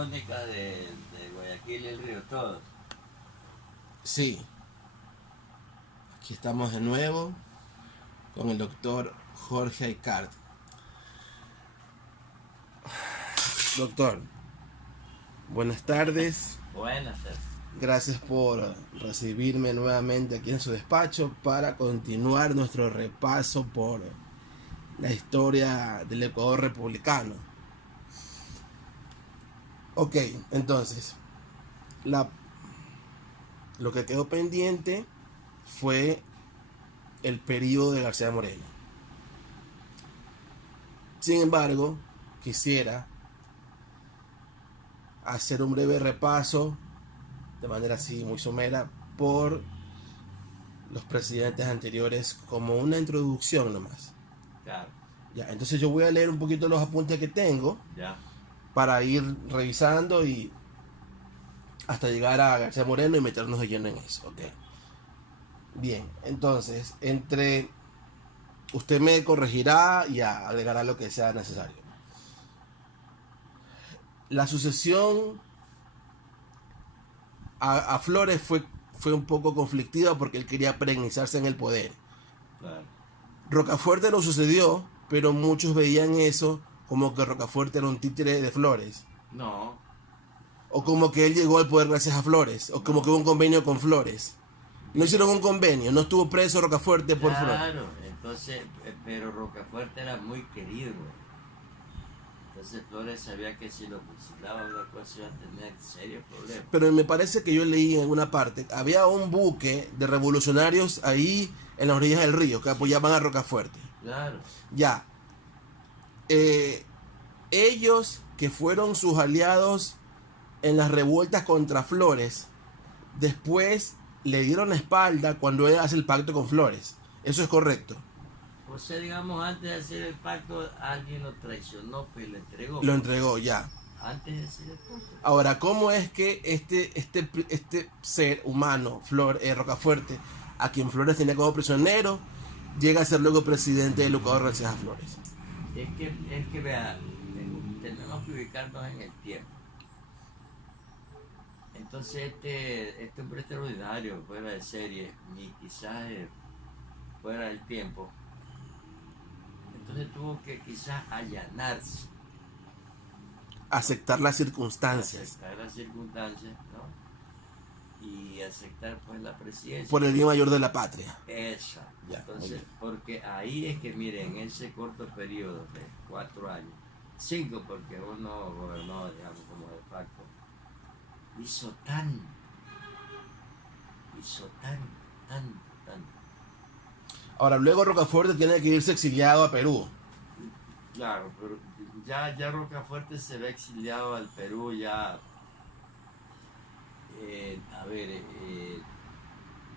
crónicas de Guayaquil y el Río, todos. Sí. Aquí estamos de nuevo con el doctor Jorge Aicart. Doctor, buenas tardes. Buenas tardes. Gracias por recibirme nuevamente aquí en su despacho para continuar nuestro repaso por la historia del Ecuador republicano. Ok, entonces, lo que quedó pendiente fue el periodo de García Moreno. Sin embargo, quisiera hacer un breve repaso de manera así muy somera por los presidentes anteriores como una introducción nomás. Claro. Ya, entonces yo voy a leer un poquito los apuntes que tengo Ya. para ir revisando y hasta llegar a García Moreno y meternos de lleno en eso. Okay. Bien, entonces, usted me corregirá y agregará lo que sea necesario. La sucesión a Flores fue un poco conflictiva porque él quería perenizarse en el poder. Claro. Rocafuerte lo sucedió, pero muchos veían eso como que Rocafuerte era un títere de Flores. No. O como que él llegó al poder gracias a Flores. O como que hubo un convenio con Flores. No hicieron un convenio, no estuvo preso Rocafuerte por Flores. Claro, entonces, pero Rocafuerte era muy querido. Entonces Flores sabía que si lo fusilaba una cosa iba a tener serios problemas. Pero me parece que yo leí en alguna parte, había un buque de revolucionarios ahí en las orillas del río que apoyaban a Rocafuerte. Claro. Ya. Ellos que fueron sus aliados en las revueltas contra Flores, después le dieron la espalda cuando él hace el pacto con Flores. Eso es correcto. O sea, digamos, antes de hacer el pacto, alguien lo traicionó, pues le entregó. Lo entregó ya. Antes de hacer el pacto. Ahora, ¿cómo es que este ser humano, Rocafuerte, a quien Flores tenía como prisionero, llega a ser luego presidente del Ecuador gracias a Flores? Es que vea, tenemos que ubicarnos en el tiempo. Entonces este hombre extraordinario, fuera de serie, ni quizás fuera del tiempo, entonces tuvo que quizás allanarse. Aceptar las circunstancias. Aceptar las circunstancias, ¿no? Y aceptar pues la presidencia. Por el bien mayor de la patria. Esa. Ya, entonces, porque ahí es que miren, en ese corto periodo de 4 años, 5 porque uno gobernó, digamos, como de facto, hizo tanto. Ahora, luego Rocafuerte tiene que irse exiliado a Perú. Claro, pero ya Rocafuerte se ve exiliado al Perú ya,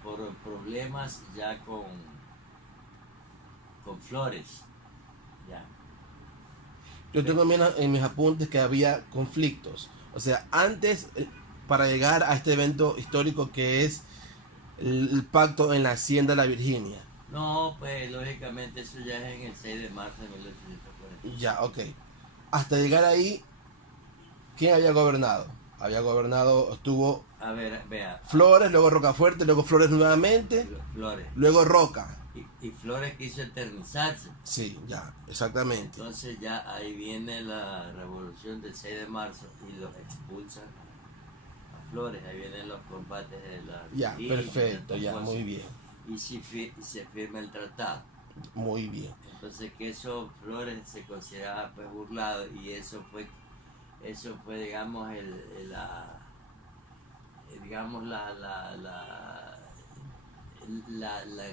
por problemas ya con Flores, ya. Yo tengo en mis apuntes que había conflictos. O sea, antes, para llegar a este evento histórico que es el pacto en la Hacienda de la Virginia. No, pues lógicamente eso ya es en el 6 de marzo de 1840. Ya, ok. Hasta llegar ahí, ¿quién había gobernado? Estuvo A ver, vea. Flores, luego Rocafuerte, luego Flores nuevamente, Flores. luego Roca. Y Flores quiso eternizarse. Sí, ya, exactamente. Entonces ya ahí viene la revolución del 6 de marzo y los expulsan a Flores. Ahí vienen los combates de la... Ya, perfecto, ya, muy bien. Y se firma el tratado. Muy bien. Entonces que eso Flores se consideraba pues burlado y eso fue digamos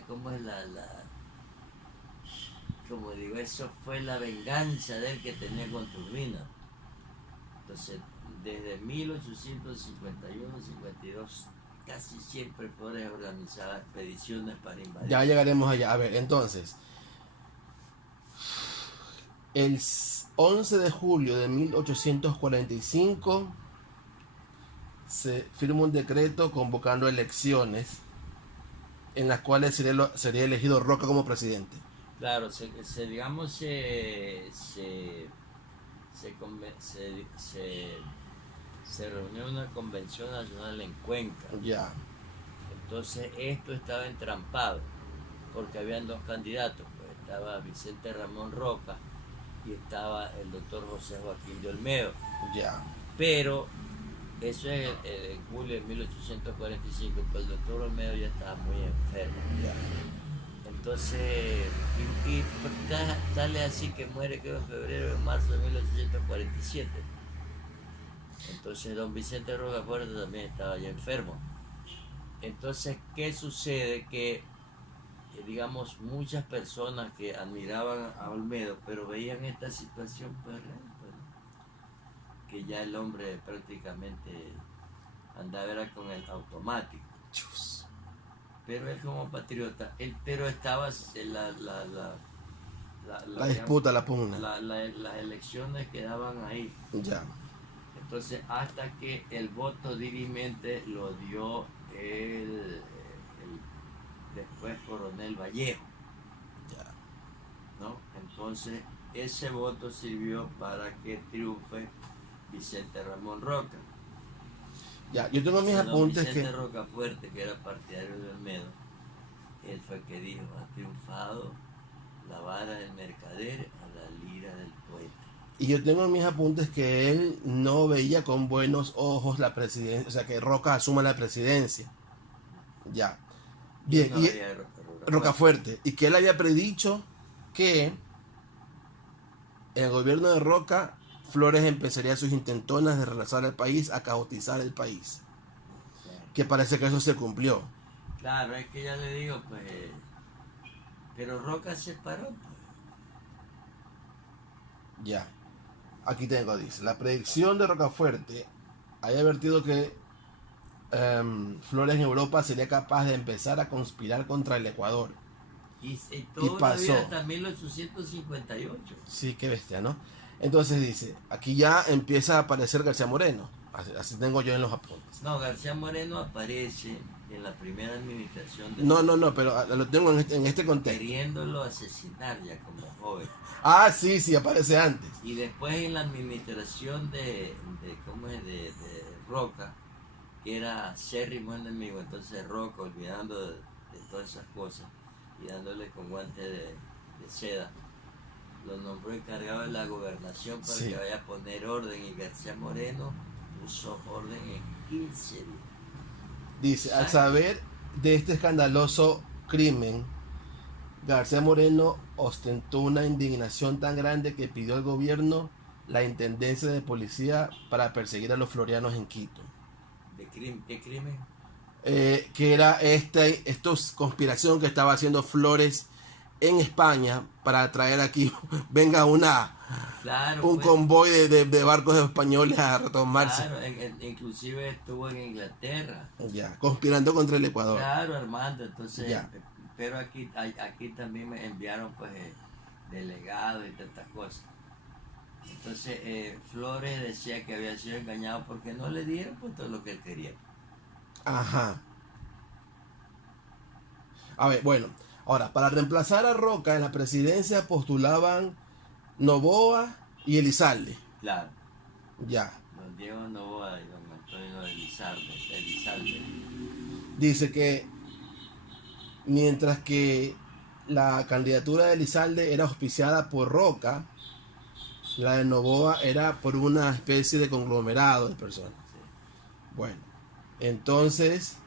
¿cómo es como digo, eso fue la venganza de él que tenía con Turbina. Entonces desde 1851-52 casi siempre Flores organizaba expediciones para invadir. Ya llegaremos allá. A ver, entonces, el 11 de julio de 1845 se firma un decreto convocando elecciones en las cuales sería elegido Roca como presidente. Claro, se reunió una convención nacional en Cuenca. Ya. Entonces esto estaba entrampado, porque habían dos candidatos, pues estaba Vicente Ramón Roca y estaba el doctor José Joaquín de Olmedo. Ya. Pero eso es en julio de 1845, pues el doctor Olmedo ya estaba muy enfermo. Ya. Entonces, tal es así que muere, creo, en febrero o marzo de 1847. Entonces don Vicente Rocafuerte también estaba ya enfermo. Entonces, ¿qué sucede? Que, digamos, muchas personas que admiraban a Olmedo, pero veían esta situación, pues, que ya el hombre prácticamente andaba era con el automático. Pero él como patriota, pero estaba La disputa, la pugna. las elecciones quedaban ahí. Ya. Entonces, hasta que el voto dirimente lo dio el después coronel Vallejo, Ya. ¿no? Entonces, ese voto sirvió para que triunfe Vicente Ramón Roca. Ya, yo tengo mis Don apuntes Vicente que... Rocafuerte, que era partidario de Olmedo, él fue el que dijo: ha triunfado la vara del mercader a la lira del poeta. Y yo tengo en mis apuntes que él no veía con buenos ojos la presidencia, o sea, que Roca asuma la presidencia. Ya. Bien, No y veía a Rocafuerte. Rocafuerte. Y que él había predicho que en el gobierno de Roca, Flores empezaría sus intentonas de regresar al país, a caotizar el país. Que parece que eso se cumplió. Claro, es que ya le digo, pues, pero Roca se paró, pues. Ya. Aquí tengo, dice, la predicción de Rocafuerte había advertido que Flores en Europa sería capaz de empezar a conspirar contra el Ecuador. Y todavía pasó. hasta 1858. Sí, qué bestia, ¿no? Entonces dice, aquí ya empieza a aparecer García Moreno. Así tengo yo en los apuntes. No, García Moreno aparece en la primera administración de No, pero lo tengo en este contexto. queriéndolo asesinar ya como joven. Ah, sí, aparece antes. Y después en la administración de Roca, que era acérrimo enemigo, entonces Roca, olvidando de todas esas cosas y dándole con guante de seda, lo nombró encargado de la gobernación para Sí. que vaya a poner orden, y García Moreno puso orden en 15 días. Dice, al saber de este escandaloso crimen, García Moreno ostentó una indignación tan grande que pidió al gobierno la intendencia de policía para perseguir a los florianos en Quito. ¿Qué crimen? Que era esta conspiración que estaba haciendo Flores en España para traer aquí, venga un Claro, convoy de barcos españoles a retomarse. Claro, inclusive estuvo en Inglaterra. Ya, conspirando contra el Ecuador. Claro, Armando, entonces, Ya. pero aquí también me enviaron pues delegados y tantas cosas. Entonces Flores decía que había sido engañado porque no le dieron pues todo lo que él quería. Ajá. A ver, bueno, ahora, para reemplazar a Roca en la presidencia postulaban Noboa y Elizalde. Claro, Ya. don Diego Noboa y don Antonio Elizalde. Dice que mientras que la candidatura de Elizalde era auspiciada por Roca, la de Noboa era por una especie de conglomerado de personas. Sí. Bueno, entonces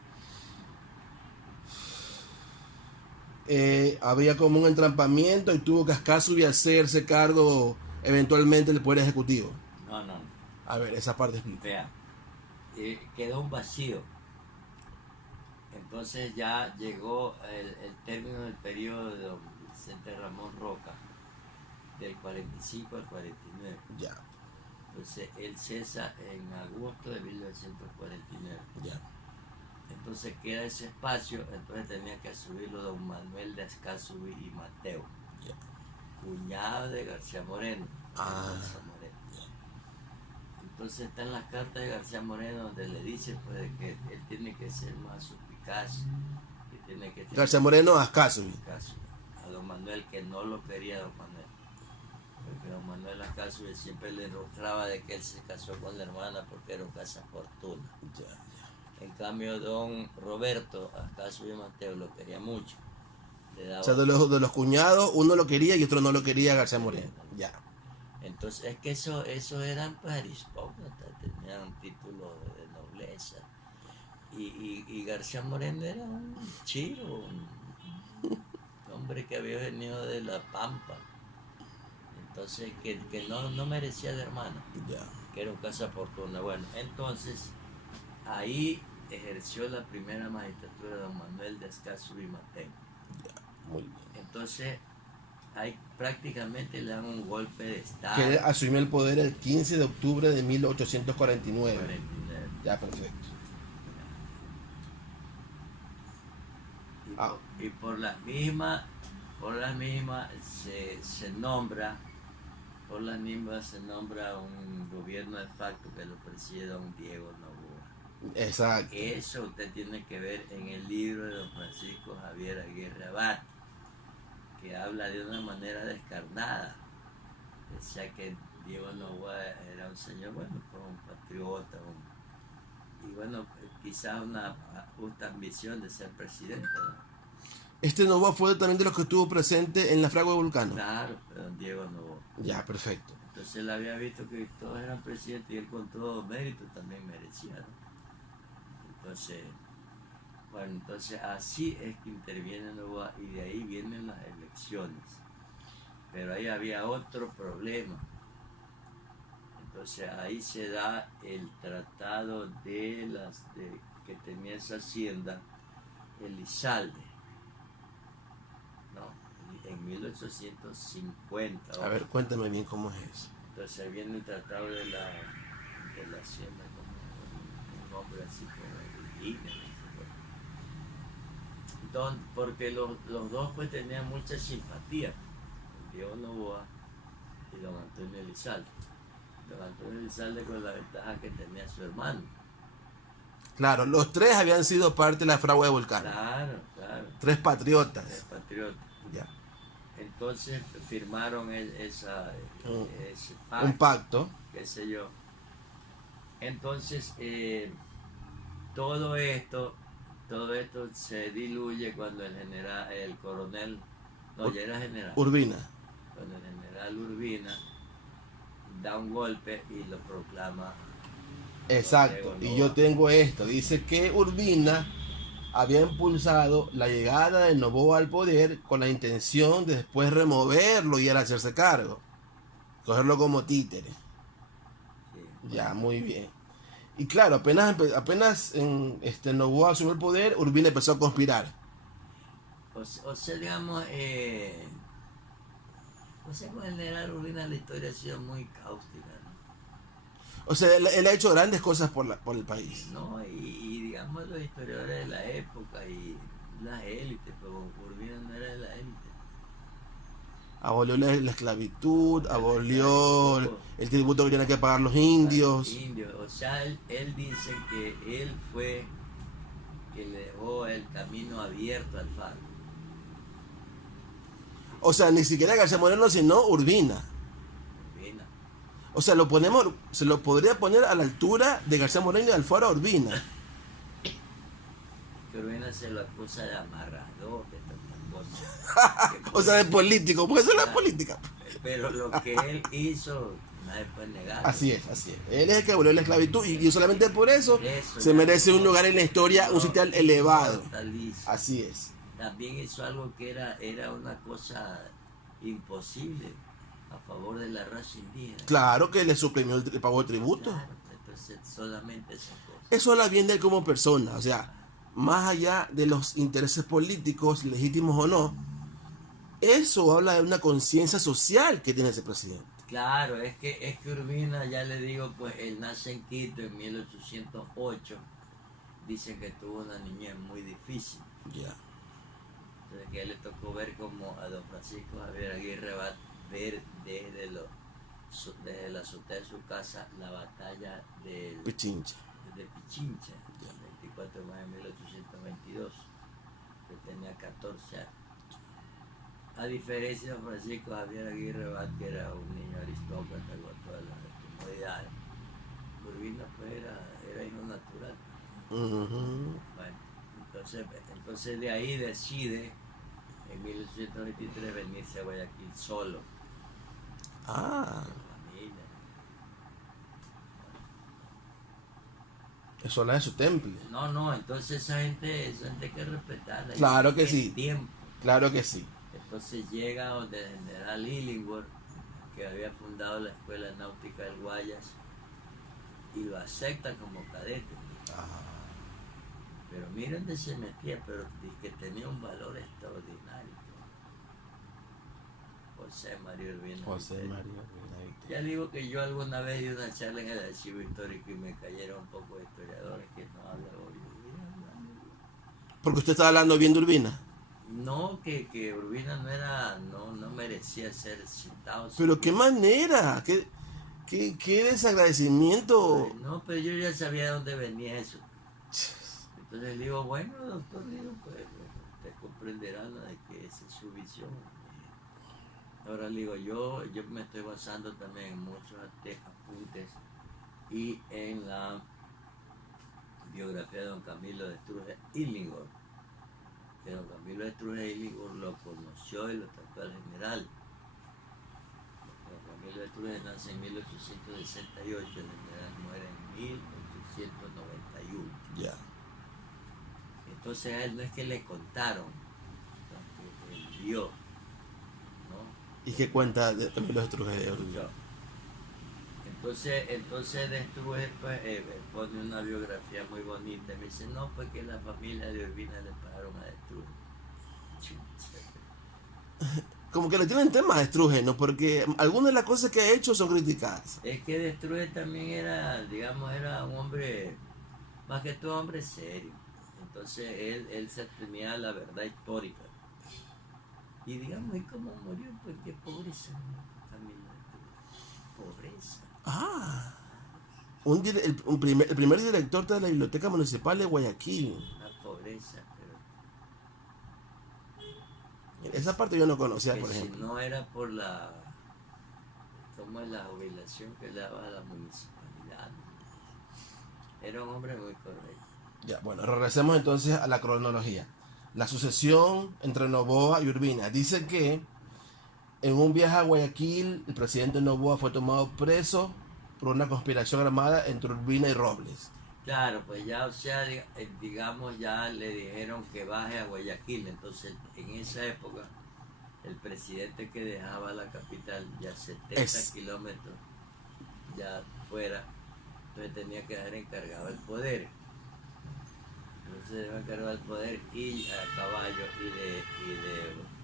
había como un entrampamiento y tuvo que Ascasubi hacerse cargo eventualmente del Poder Ejecutivo. No. A ver, esa parte explica. Vea, quedó un vacío. Entonces ya llegó el término del periodo de don Vicente Ramón Roca, del 45 al 49. Ya, Entonces él cesa en agosto de 1949. ya. Entonces queda ese espacio, entonces tenía que asumirlo don Manuel de Ascasubi y Mateo, Ya. cuñado de García Moreno. García Moreno. Entonces están las cartas de García Moreno donde le dice pues que él tiene que ser más suspicaz, que tiene que García Moreno, Ascasubi. caso a don Manuel, que no lo quería don Manuel, porque don Manuel Ascasio siempre le enrostraba de que él se casó con la hermana porque era un cazafortuna. Ya. En cambio, don Roberto Ascasio y Mateo lo quería mucho. Le daba, O sea, de los cuñados, uno lo quería y otro no lo quería, García Moreno. Ya. entonces, es que eso eran pues aristócratas, tenían título de nobleza. Y García Moreno era un chiro, un hombre que había venido de La Pampa. Entonces, que no merecía de hermano, Ya. que era un cazafortuna. Bueno, entonces, ahí ejerció la primera magistratura don Manuel de Ascasio y Mateo. Muy bien. Entonces, ahí prácticamente le dan un golpe de Estado. Que asumió el poder el 15 de octubre de 1849. 49. Ya, perfecto. Y por la misma se nombra un gobierno de facto que lo preside don Diego Noboa. Exacto. Eso usted tiene que ver en el libro de don Francisco Javier Aguirre Abad, que habla de una manera descarnada. Decía que Diego Noboa era un señor, bueno, pues un patriota, y bueno, quizás una justa ambición de ser presidente, ¿no? Este Novoa fue también de los que estuvo presente en la fragua de Vulcano. Claro, pero don Diego Noboa. Ya, perfecto. Entonces él había visto que todos eran presidentes y él con todo mérito también merecía, ¿no? Entonces, bueno, entonces así es que interviene Noboa y de ahí vienen las elecciones. Pero ahí había otro problema. Entonces ahí se da el tratado que tenía esa hacienda Elizalde, ¿no? En 1850. A ver, cuéntame bien cómo es eso. Entonces viene el tratado de la hacienda, como un nombre así como Virginia, entonces, porque los dos pues tenían mucha simpatía, Diego Noboa y don Antonio Elizalde. Don Antonio Elizalde con la ventaja que tenía su hermano. Claro, los tres habían sido parte de la fragua de Vulcano. Claro. Tres patriotas. El patriota. Ya. Entonces firmaron ese Un pacto. qué sé yo. Entonces, todo esto se diluye cuando el coronel, no, ya era general. Urbina. Cuando el general Urbina da un golpe y lo proclama. Exacto. Y yo tengo esto. Dice que Urbina había impulsado la llegada de Noboa al poder con la intención de después removerlo y él hacerse cargo. Cogerlo como títere. Sí. Ya, muy bien. Y claro, apenas Noboa asumió el poder, Urbina empezó a conspirar. O sea, digamos, con el general Urbina la historia ha sido muy cáustica, ¿no? O sea, él ha hecho grandes cosas por el país. No, y digamos los historiadores de la época y las élites, pero Urbina no era de la élite. Abolió la esclavitud, abolió el tributo que tenían que pagar los indios. O sea, él dice que él fue que le dejó el camino abierto al faro. O sea, ni siquiera García Moreno, sino Urbina. Urbina. O sea, se lo podría poner a la altura de García Moreno y Alfaro a Urbina. Que Urbina se lo acusa de amarrador, de tantas cosas. O sea, de político, porque eso es la política. Pero lo que él hizo, nadie puede negar. Así es. Él es el que abolió la esclavitud y solamente por eso se ya merece un lugar en la historia, un sitio elevado. Totalizo. Así es. También hizo algo que era una cosa imposible a favor de la raza indígena. Claro que le suprimió el pago de tributo. Claro, entonces solamente esas cosas. Eso habla bien de él como persona. O sea, más allá de los intereses políticos, legítimos o no, eso habla de una conciencia social que tiene ese presidente. Claro, es que Urbina, ya le digo, pues él nace en Quito en 1808. Dice que tuvo una niñez muy difícil. Ya. Entonces que a él le tocó ver como a don Francisco Javier Aguirre va a ver desde la azotea de su casa la batalla de Pichincha. Pichincha, el 24 de mayo de 1822, que tenía 14 años. A diferencia de Francisco Javier Aguirre Bat, que era un niño aristócrata con todas las comodidades, Urbina pues era hijo natural. Ujú. Bueno, entonces de ahí decide en 1823 venirse a Guayaquil solo, Ah, sin familia. eso habla de su temple. No, entonces esa gente hay que respetarla. Claro que Es sí, tiempo. claro que sí. Entonces llega donde el general Illingworth, que había fundado la Escuela Náutica del Guayas, y lo acepta como cadete. Ah, Pero miren dónde se metía, pero que tenía un valor extraordinario. José María Urbina. José Viteri. María Urbina Viteri. Ya digo que yo alguna vez di una charla en el archivo histórico y me cayeron un poco de historiadores que no hablan hoy en día. Porque usted está hablando bien de Urbina. No, que Urbina no merecía ser citado. Pero qué manera, qué desagradecimiento. Ay, no, pero yo ya sabía de dónde venía eso. Entonces le digo, bueno, doctor, digo, pues usted comprenderá ¿no? de que esa es su visión. Ahora le digo, yo me estoy basando también en muchos apuntes y en la biografía de don Camilo de Estruje Illingworth, que don Camilo de Estruje Illingworth lo conoció y lo trató al general. Don Camilo de Estruje nace en 1868, el general muere en 1891. Ya. Entonces a él no es que le contaron, sino que él vio, ¿no? ¿Y qué cuenta de los estrujes de Urbina? Escuchó. Entonces de Estruje pues, pone una biografía muy bonita. Me dice, no, pues que la familia de Urbina le pagaron a Estruje. Como que le tienen temas a Estruje, ¿no? Porque algunas de las cosas que ha hecho son criticadas. Es que de Estruje también era, digamos, era un hombre, más que todo hombre serio. Entonces él se atenía a la verdad histórica. Y digamos, ¿y cómo murió? Pues qué pobreza, Camilo. Pobreza. Ah, el primer director de la Biblioteca Municipal de Guayaquil. Una pobreza, pero Esa parte yo no conocía, que por si ejemplo. no era por la, ¿cómo es la jubilación que le daba a la municipalidad? Era un hombre muy correcto. Ya, bueno, regresemos entonces a la cronología. La sucesión entre Noboa y Urbina. Dice que en un viaje a Guayaquil, el presidente Noboa fue tomado preso por una conspiración armada entre Urbina y Robles. Claro, pues ya, o sea, digamos, ya le dijeron que baje a Guayaquil. Entonces, en esa época, el presidente que dejaba la capital ya 70 kilómetros ya fuera, entonces tenía que dejar encargado el poder. Entonces dejó encargado el poder y a caballo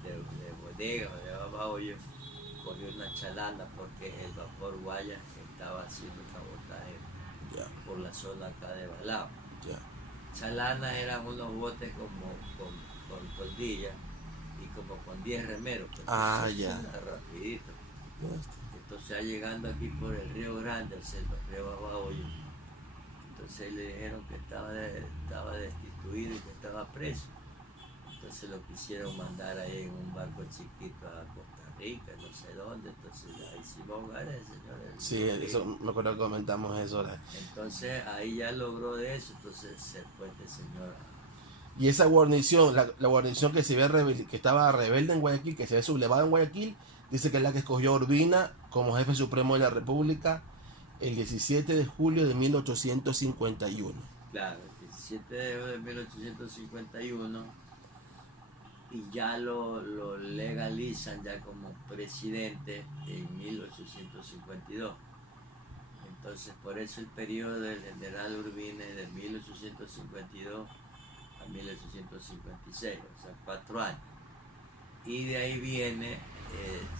de bodega o de babahoyo cogió una chalana porque el vapor Guaya estaba haciendo cabotaje Ya, por la zona acá de Balao. ya. Chalanas eran unos botes como con cordilla y como con 10 remeros. Pues, Ah, eso ya. era rapidito. Entonces ya llegando aquí por el Río Grande, o sea, el río Babahoyo, entonces le dijeron que estaba destituido y que estaba preso. Entonces lo quisieron mandar ahí en un barco chiquito a Costa Rica, no sé dónde. Entonces ahí sí va a ahogar el señor. Sí, eso, me acuerdo que comentamos eso. ¿Verdad? Entonces ahí ya logró de eso, entonces se fue este señor. Y esa guarnición, la guarnición que que estaba rebelde en Guayaquil, que se ve sublevada en Guayaquil, dice que es la que escogió a Urbina como jefe supremo de la República el 17 de julio de 1851. Claro, el 17 de 1851 y ya lo legalizan ya como presidente en 1852. Entonces por eso el periodo del general Urbina es de 1852 a 1856, o sea, 4 años. Y de ahí viene,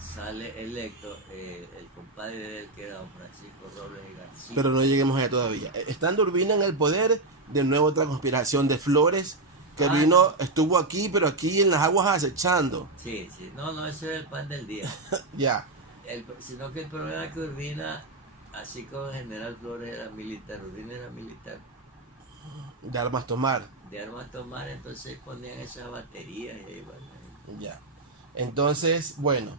sale electo el compadre de él, que era don Francisco Robles y García. Pero no lleguemos allá todavía. Estando Urbina en el poder, de nuevo otra conspiración de Flores, que vino, estuvo aquí, pero aquí en las aguas acechando. Sí, no, ese era el pan del día. Ya. Sino que el problema es que Urbina, así como el general Flores era militar, Urbina era militar. De armas tomar. De armas tomar, entonces ponían esas baterías y ahí van. Ya. Entonces, bueno,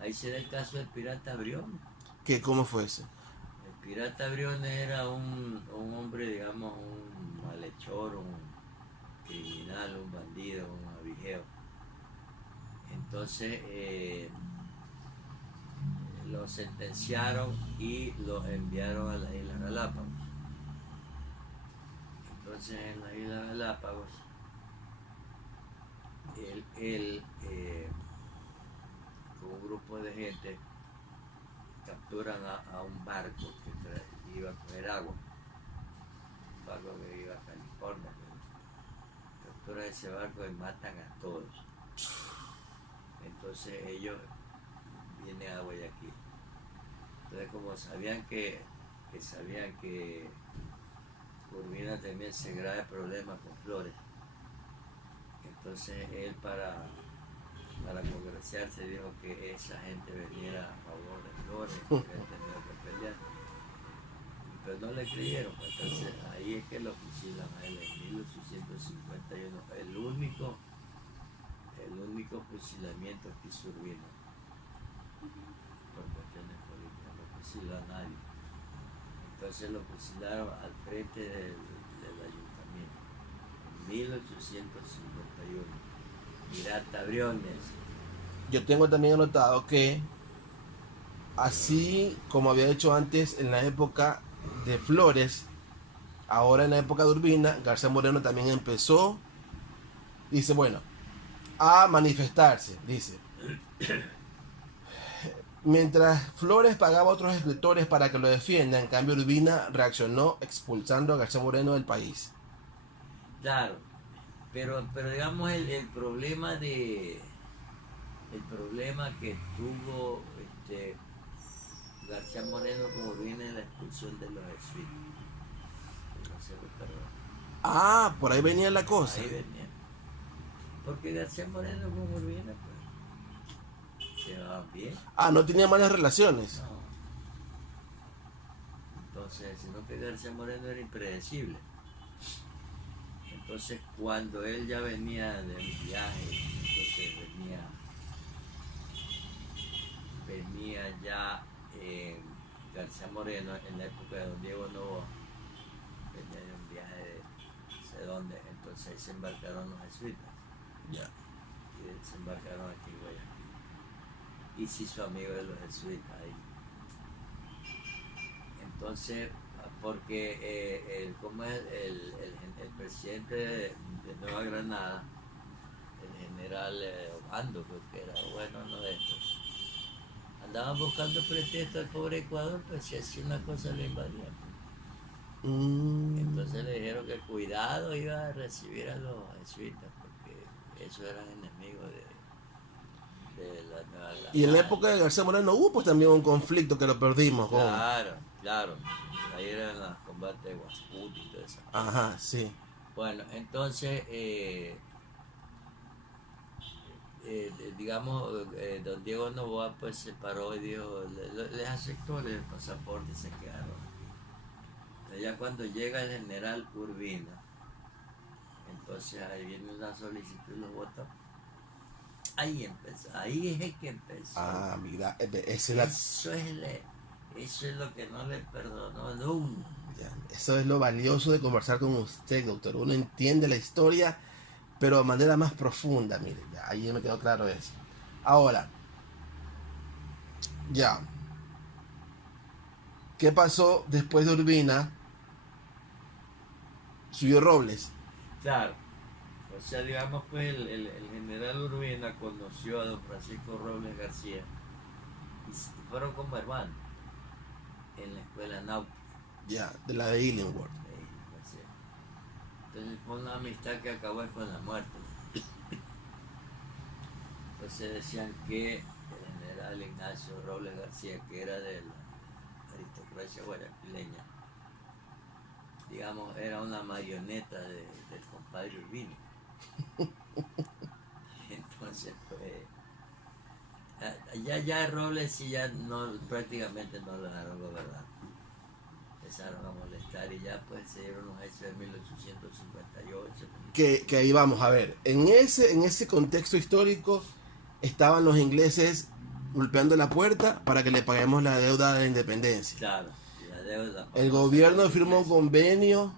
Ahí se da el caso del pirata Briones. ¿cómo fue eso? El pirata Briones era un hombre, digamos, un malhechor, un criminal, un bandido, un avijeo. Entonces lo sentenciaron y lo enviaron a las Islas Galápagos. Entonces en las Islas Galápagos él con un grupo de gente capturan a un barco que iba a coger agua, un barco que iba a California. Capturan ese barco y matan a todos. Entonces ellos vienen a Guayaquil. Entonces como sabían que Urbina tenía ese grave problema con Flores, entonces él para congraciarse dijo que esa gente veniera a favor de Flores, que había tenido que pelear, pero no le creyeron. Entonces ahí es que lo fusilan a él en 1851, el único fusilamiento que hizo Urbina por cuestiones políticas. No fusiló a nadie. Entonces lo fusilaron al frente del ayuntamiento en 1851. Pirata Briones. Yo tengo también anotado que, así como había hecho antes en la época de Flores, ahora en la época de Urbina, García Moreno también empezó, dice, bueno, a manifestarse, dice. Mientras Flores pagaba a otros escritores para que lo defiendan, en cambio Urbina reaccionó expulsando a García Moreno del país. Claro, pero digamos el problema que tuvo García Moreno con Urbina en la expulsión de los jesuitas. No se lo perdona. Ah, por ahí venía la cosa. Ahí venía. Porque García Moreno con Urbina pues se llevaban bien. Ah, no tenía malas relaciones. No. Entonces, sino que García Moreno era impredecible. Entonces, cuando él ya venía de un viaje, entonces venía ya García Moreno en la época de don Diego Novoa, venía de un viaje de no sé dónde, entonces ahí se embarcaron los jesuitas. Ya. Y se embarcaron aquí en Guayaquil. Y se hizo amigo de los jesuitas ahí. Entonces, porque como es el presidente de Nueva Granada, el general Obando, creo que era, bueno, no de estos, andaban buscando pretexto al pobre Ecuador, pues si hacía una cosa lo invadían. Entonces le dijeron que cuidado iba a recibir a los jesuitas, porque esos eran enemigos de la Nueva Granada. Y en la época de García Moreno hubo pues también un conflicto que lo perdimos. Claro. Ahí eran los combates de Guasputi y todo eso. Ajá, sí. Bueno, entonces, digamos, don Diego Novoa pues se paró y dijo, les aceptó el pasaporte y se quedaron. Pero ya cuando llega el general Urbina, entonces ahí viene una solicitud y los votó. Ahí empezó, ahí es el que empezó. Ah, mira, Eso es lo que no le perdonó nunca. eso es lo valioso de conversar con usted, doctor. Uno entiende la historia, pero de manera más profunda. Mire, ya, ahí me quedó claro eso. Ahora, ya. ¿Qué pasó después de Urbina? Subió Robles. Claro. O sea, digamos, pues el general Urbina conoció a don Francisco Robles García y fueron como hermanos en la escuela náutica. Ya, de la de Illingworth. Entonces fue una amistad que acabó con la muerte. Entonces decían que el general Ignacio Robles García, que era de la aristocracia guayaquileña, digamos, era una marioneta del compadre Urbina. Entonces, pues, ya Robles sí ya no, prácticamente no lo dejaron gobernar. Empezaron a molestar y ya pues se dieron los hechos de 1858. Que ahí vamos a ver. En ese contexto histórico estaban los ingleses golpeando la puerta para que le paguemos la deuda de la independencia. Claro, la deuda. El gobierno firmó un convenio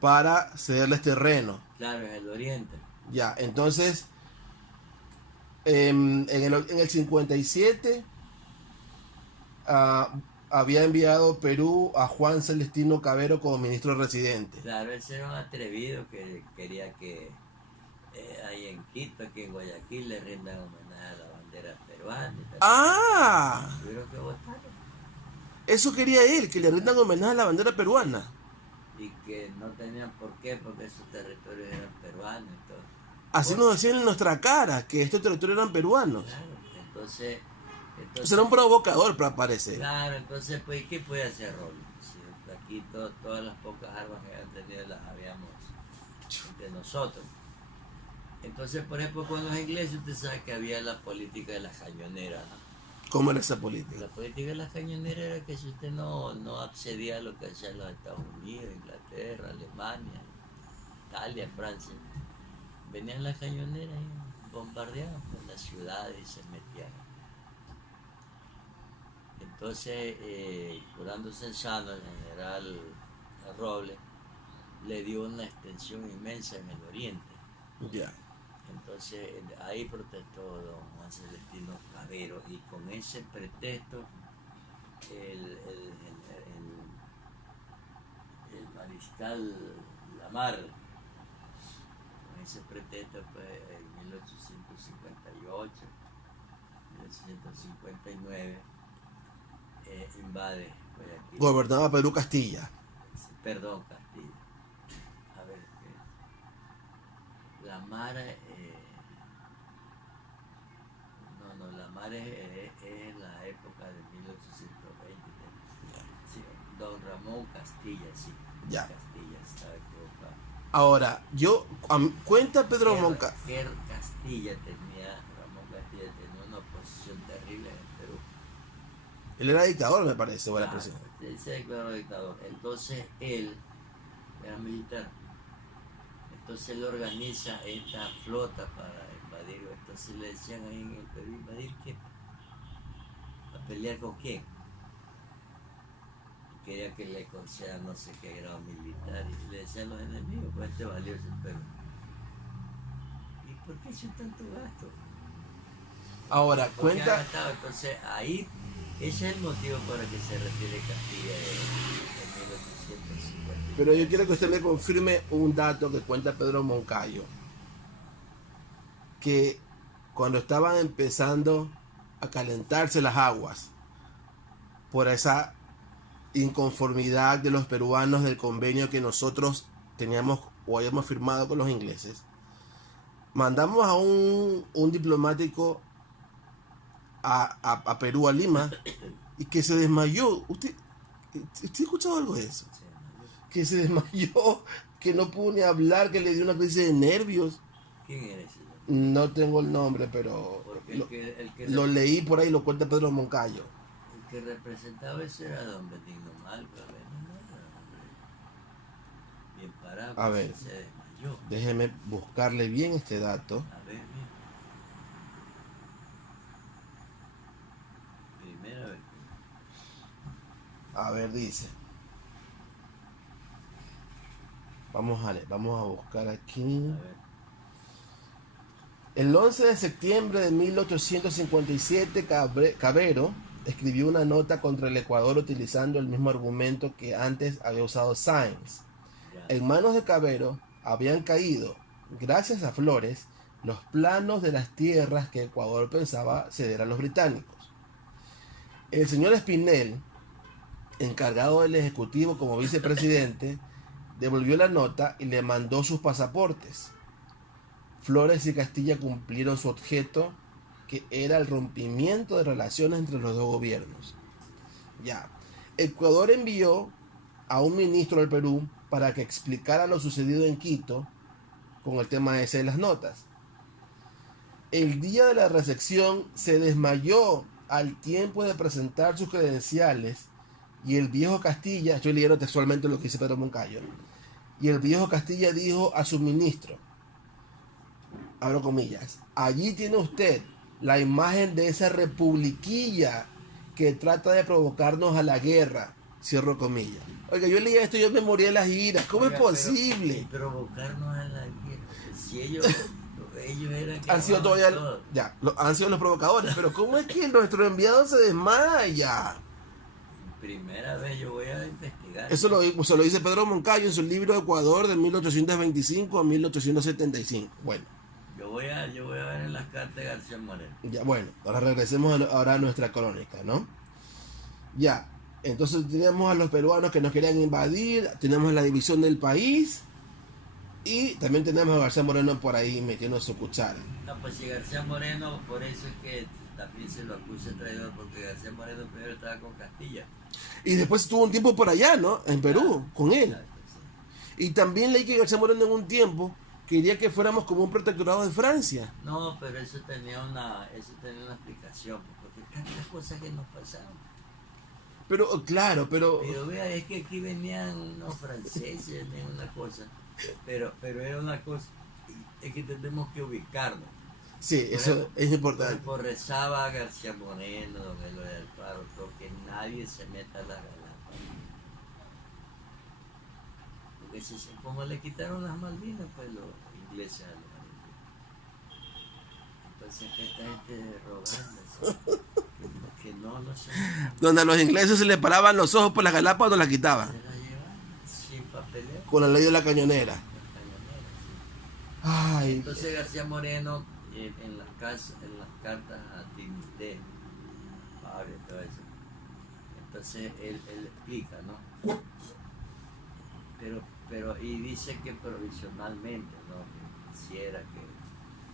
para cederles terreno. Claro, en el oriente. Ya, entonces, en el 57 había enviado Perú a Juan Celestino Cavero como ministro residente. Claro, ese era un atrevido que quería que ahí en Quito, aquí en Guayaquil, le rindan homenaje a la bandera peruana. Y tal. ¡Ah! Tuvieron que votar. Eso quería él, que le rindan homenaje a la bandera peruana. Y que no tenían por qué, porque esos territorios eran peruanos y todo. Así nos decían en nuestra cara, que estos territorios eran peruanos. Claro, entonces Eso era un provocador, para parecer. claro, entonces, pues, ¿qué puede hacer Rolly? Si aquí todas las pocas armas que habían tenido las habíamos entre nosotros. Entonces, por ejemplo, con los ingleses, usted sabe que había la política de la cañonera, ¿no? ¿Cómo era esa política? La política de la cañonera era que si usted no accedía a lo que hacían los Estados Unidos, Inglaterra, Alemania, Italia, Francia, venían las cañoneras y bombardeaban por las ciudades y se metían. Entonces, curándose en sano, el general Robles le dio una extensión inmensa en el oriente. Ya. Entonces ahí protestó don Juan Celestino Cavero y con ese pretexto el mariscal Lamar, con ese pretexto pues, en 1858, 1859 invade Guayaquil. Gobernaba Perú Castilla. Perdón, Castilla. A ver, la Mar, la Mar es en la época de 1820. Sí, don Ramón Castilla, sí. Ya. Castilla, estaba equivocado. Ahora, cuenta Pedro Monca. Que Castilla tenía, Ramón Castilla tenía una oposición terrible en el Perú. Él era dictador, me parece, o era presidente. Él se declaró dictador. Entonces él era militar. Entonces él organiza esta flota para invadir. Entonces le decían ahí en el Perú, ¿invadir qué? ¿A pelear con quién? Y quería que le concedan no sé qué grado militar. Y le decían los enemigos, pues este valioso el Perú. ¿Y por qué hizo tanto gasto? Ahora, Porque ha cuenta. gastado. Entonces ahí, ese es el motivo para que se retire Castilla en 1850. Pero yo quiero que usted me confirme un dato que cuenta Pedro Moncayo. Que cuando estaban empezando a calentarse las aguas por esa inconformidad de los peruanos del convenio que nosotros teníamos o habíamos firmado con los ingleses, mandamos a un diplomático a Perú, a Lima, y que se desmayó. ¿Usted ha escuchado algo de eso? Que se desmayó, que no pudo ni hablar, que le dio una crisis de nervios. ¿Quién era ese? No tengo el nombre, pero Porque lo leí por ahí, lo cuenta Pedro Moncayo. el que representaba eso era don Benigno Malva, bien parado, A ver. se desmayó. Déjeme buscarle bien este dato. A ver, bien. Primera vez. A ver, dice. Vamos a buscar aquí. A ver. El 11 de septiembre de 1857, Cavero escribió una nota contra el Ecuador utilizando el mismo argumento que antes había usado Sáenz. Ya. En manos de Cavero habían caído, gracias a Flores, los planos de las tierras que Ecuador pensaba ceder a los británicos. El señor Espinel, encargado del Ejecutivo como vicepresidente, devolvió la nota y le mandó sus pasaportes. Flores y Castilla cumplieron su objeto, que era el rompimiento de relaciones entre los dos gobiernos. Ya. Ecuador envió a un ministro al Perú para que explicara lo sucedido en Quito con el tema ese de las notas. El día de la recepción se desmayó al tiempo de presentar sus credenciales y el viejo Castilla, estoy leyendo textualmente lo que dice Pedro Moncayo, y el viejo Castilla dijo a su ministro: abro comillas, allí tiene usted la imagen de esa republiquilla que trata de provocarnos a la guerra, cierro comillas. Oiga, yo leía esto y yo me moría de las iras. ¿Cómo Oiga, es posible? pero provocarnos a la guerra. Si ellos eran que Han sido armaban todavía, todo. ya, han sido los provocadores, pero ¿cómo es que nuestro enviado se desmaya? Primera vez yo voy a investigar. Se lo dice Pedro Moncayo en su libro Ecuador de 1825 a 1875. Bueno, Yo voy a ver en las cartas de García Moreno. ya, bueno, ahora regresemos ahora a nuestra crónica, ¿no? Ya, entonces teníamos a los peruanos que nos querían invadir, tenemos la división del país y también tenemos a García Moreno por ahí metiendo su cuchara. No, pues si García Moreno, por eso es que también se lo acusa de traidor, porque García Moreno primero estaba con Castilla. Y después estuvo un tiempo por allá, ¿no? En Perú, con él. Exacto, sí. Y también leí que García Moreno en un tiempo quería que fuéramos como un protectorado de Francia. No, pero eso tenía una explicación, porque tantas cosas que nos pasaron. Pero, claro, pero Vea, es que aquí venían unos franceses, venían una cosa, pero era una cosa, es que tenemos que ubicarnos. sí, eso es importante. Por rezaba García Moreno, don Eloy Alfaro, que nadie se meta a la Galápagos. Porque como le quitaron las Malvinas, pues los ingleses a los argentinos. Entonces, que esta gente rogando, que no se Donde a los ingleses se le paraban los ojos por las Galápagos, nos las quitaban. la llevan sin papeleo. Con la ley de la cañonera. Ay, Entonces García Moreno en las cartas a Tinité, Fabio, todo eso. Entonces él explica, ¿no? Pero y dice que provisionalmente, ¿no? Que quisiera que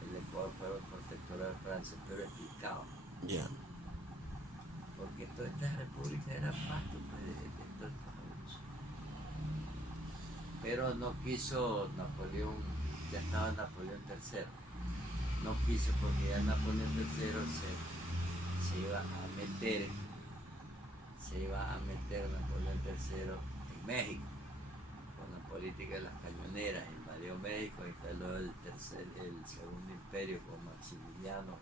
el Ecuador fuera el protectorado de Francia, pero explicaba. ya. Porque todas estas repúblicas eran pasto pues, de estos países. Pero no quiso Napoleón, ya estaba Napoleón III. No quiso porque ya Napoleón III se iba a meter Napoleón III en México con la política de las cañoneras. Invadió México, instaló el segundo imperio con Maximiliano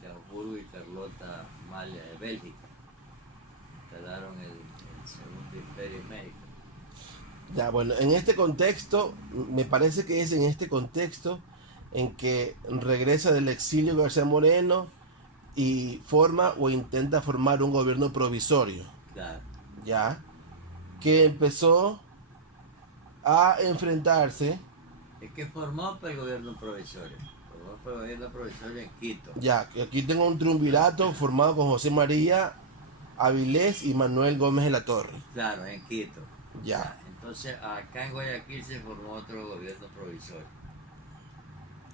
de Habsburgo y Carlota Amalia de Bélgica. Instalaron el segundo imperio en México. Ya, bueno, en este contexto, me parece que es en este contexto en que regresa del exilio García Moreno y forma o intenta formar un gobierno provisorio, Claro. ya, que empezó a enfrentarse, Es que formó para el gobierno provisorio. Formó para el gobierno provisorio en Quito. ya, que aquí tengo un triunvirato formado con José María Avilés y Manuel Gómez de la Torre, Claro, en Quito. ya, Entonces acá en Guayaquil se formó otro gobierno provisorio.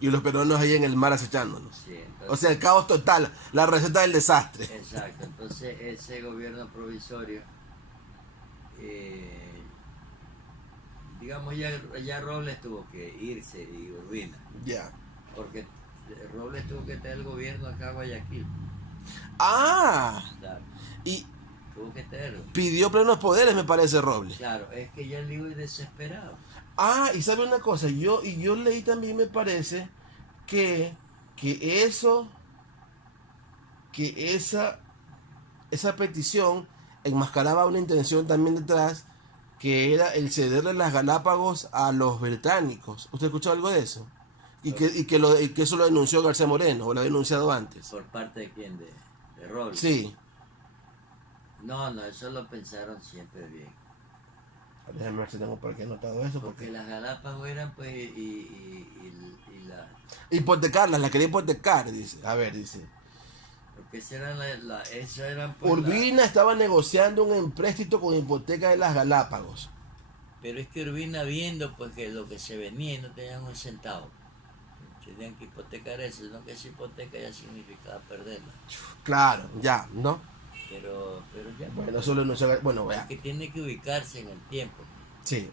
y los peruanos ahí en el mar acechándonos. Sí, entonces, O sea, el caos total, la receta del desastre. exacto. Entonces ese gobierno provisorio, digamos ya Robles tuvo que irse y Urbina, Ya. porque Robles tuvo que tener el gobierno acá en Guayaquil. Ah, Claro, y tuvo que tenerlo. pidió plenos poderes, me parece, Robles. Claro, es que ya el digo es desesperado. Ah, y sabe una cosa, yo leí también, me parece, que esa petición enmascaraba una intención también detrás, que era el cederle las Galápagos a los británicos. ¿Usted escuchó algo de eso? Y que eso lo denunció García Moreno, o lo ha denunciado antes. ¿Por parte de quién? De Robles. Sí. No, eso lo pensaron siempre bien. Déjame ver si tengo por aquí anotado eso. Porque las Galápagos eran pues y la... Hipotecarlas, la quería hipotecar, dice. A ver, dice. Porque esas eran pues Urbina estaba negociando un empréstito con hipoteca de las Galápagos. Pero es que Urbina viendo pues que lo que se venía y no tenían un centavo. Tenían que hipotecar eso, no que esa hipoteca ya significaba perderla. Claro, ya, ¿no? Pero ya Bueno, eso lo denunció. Bueno, vea. que tiene que ubicarse en el tiempo. Sí,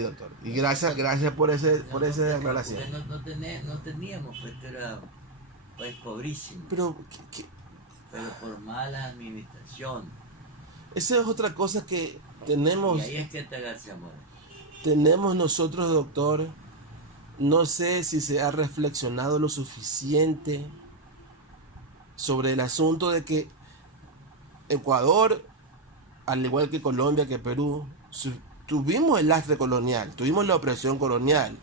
doctor. Y gracias por esa aclaración. Porque no teníamos, pues esto era un país pobrísimo. Pero Pero por mala administración. esa es otra cosa que Y tenemos ahí es que está García Moreno. tenemos nosotros, doctor, no sé si se ha reflexionado lo suficiente sobre el asunto de que Ecuador, al igual que Colombia, que Perú, tuvimos el lastre colonial, tuvimos la opresión colonial.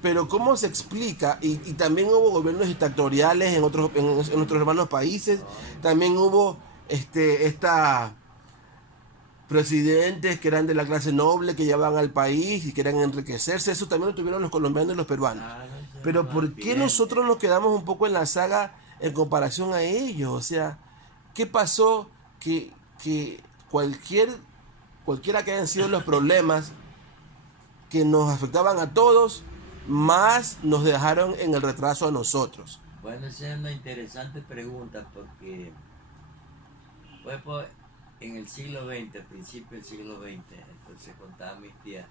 Pero ¿cómo se explica? Y también hubo gobiernos dictatoriales en nuestros hermanos países. También hubo esta presidentes que eran de la clase noble, que llevaban al país y querían enriquecerse. Eso también lo tuvieron los colombianos y los peruanos. Claro, eso es Pero un ¿por qué ambiente. nosotros nos quedamos un poco en la saga en comparación a ellos? O sea, ¿qué pasó que cualquiera que hayan sido los problemas que nos afectaban a todos, más nos dejaron en el retraso a nosotros? Bueno, esa es una interesante pregunta porque pues, en el siglo XX, al principio del siglo XX, entonces contaba mis tías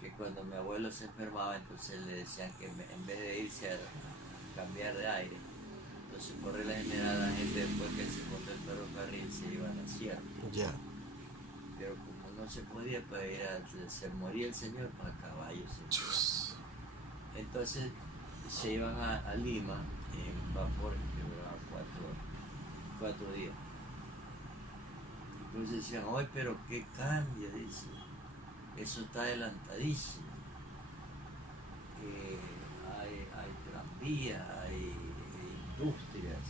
que cuando mi abuelo se enfermaba, entonces le decían que en vez de irse a cambiar de aire, entonces por regla general la gente después que se montó el ferrocarril se iba a la sierra. Ya. Pero como no se podía para ir se moría el señor para caballos. Entonces se iban a Lima en vapor que duraba 4 días. Entonces decían, oye, pero qué cambio, dice. Eso está adelantadísimo. Hay tranvía, hay industrias,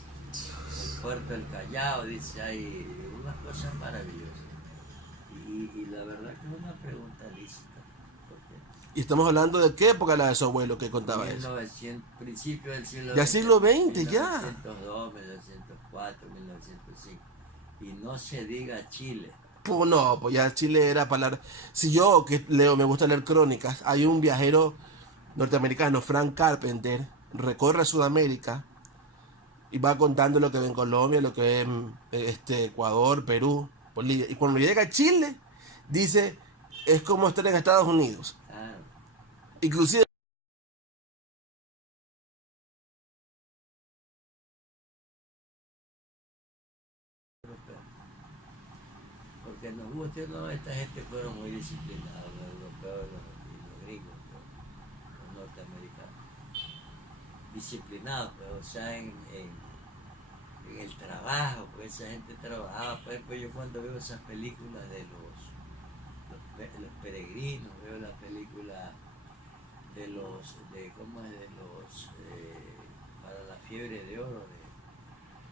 el puerto del Callao, dice, hay unas cosas maravillosas. Y la verdad que es una pregunta lícita. Porque Y estamos hablando de qué época la de su abuelo que contaba eso. 1900, principio del siglo Ya XX, siglo XX, ya. 1902, 1904, 1905. Y no se diga Chile. Pues no, pues ya Chile era palabra. Si yo que leo, me gusta leer crónicas, hay un viajero norteamericano, Frank Carpenter, recorre Sudamérica y va contando lo que ve en Colombia, lo que ve en Ecuador, Perú, Bolivia. Y cuando llega a Chile, dice, es como estar en Estados Unidos. Claro, Inclusive europeo. Porque nos guste o no, esta gente fueron muy disciplinados, los europeos y los gringos, los norteamericanos. Disciplinados, pues, o sea, en el trabajo, pues esa gente trabajaba. Pues yo cuando veo esas películas de los peregrinos, veo la película ¿cómo es? Para la fiebre de oro,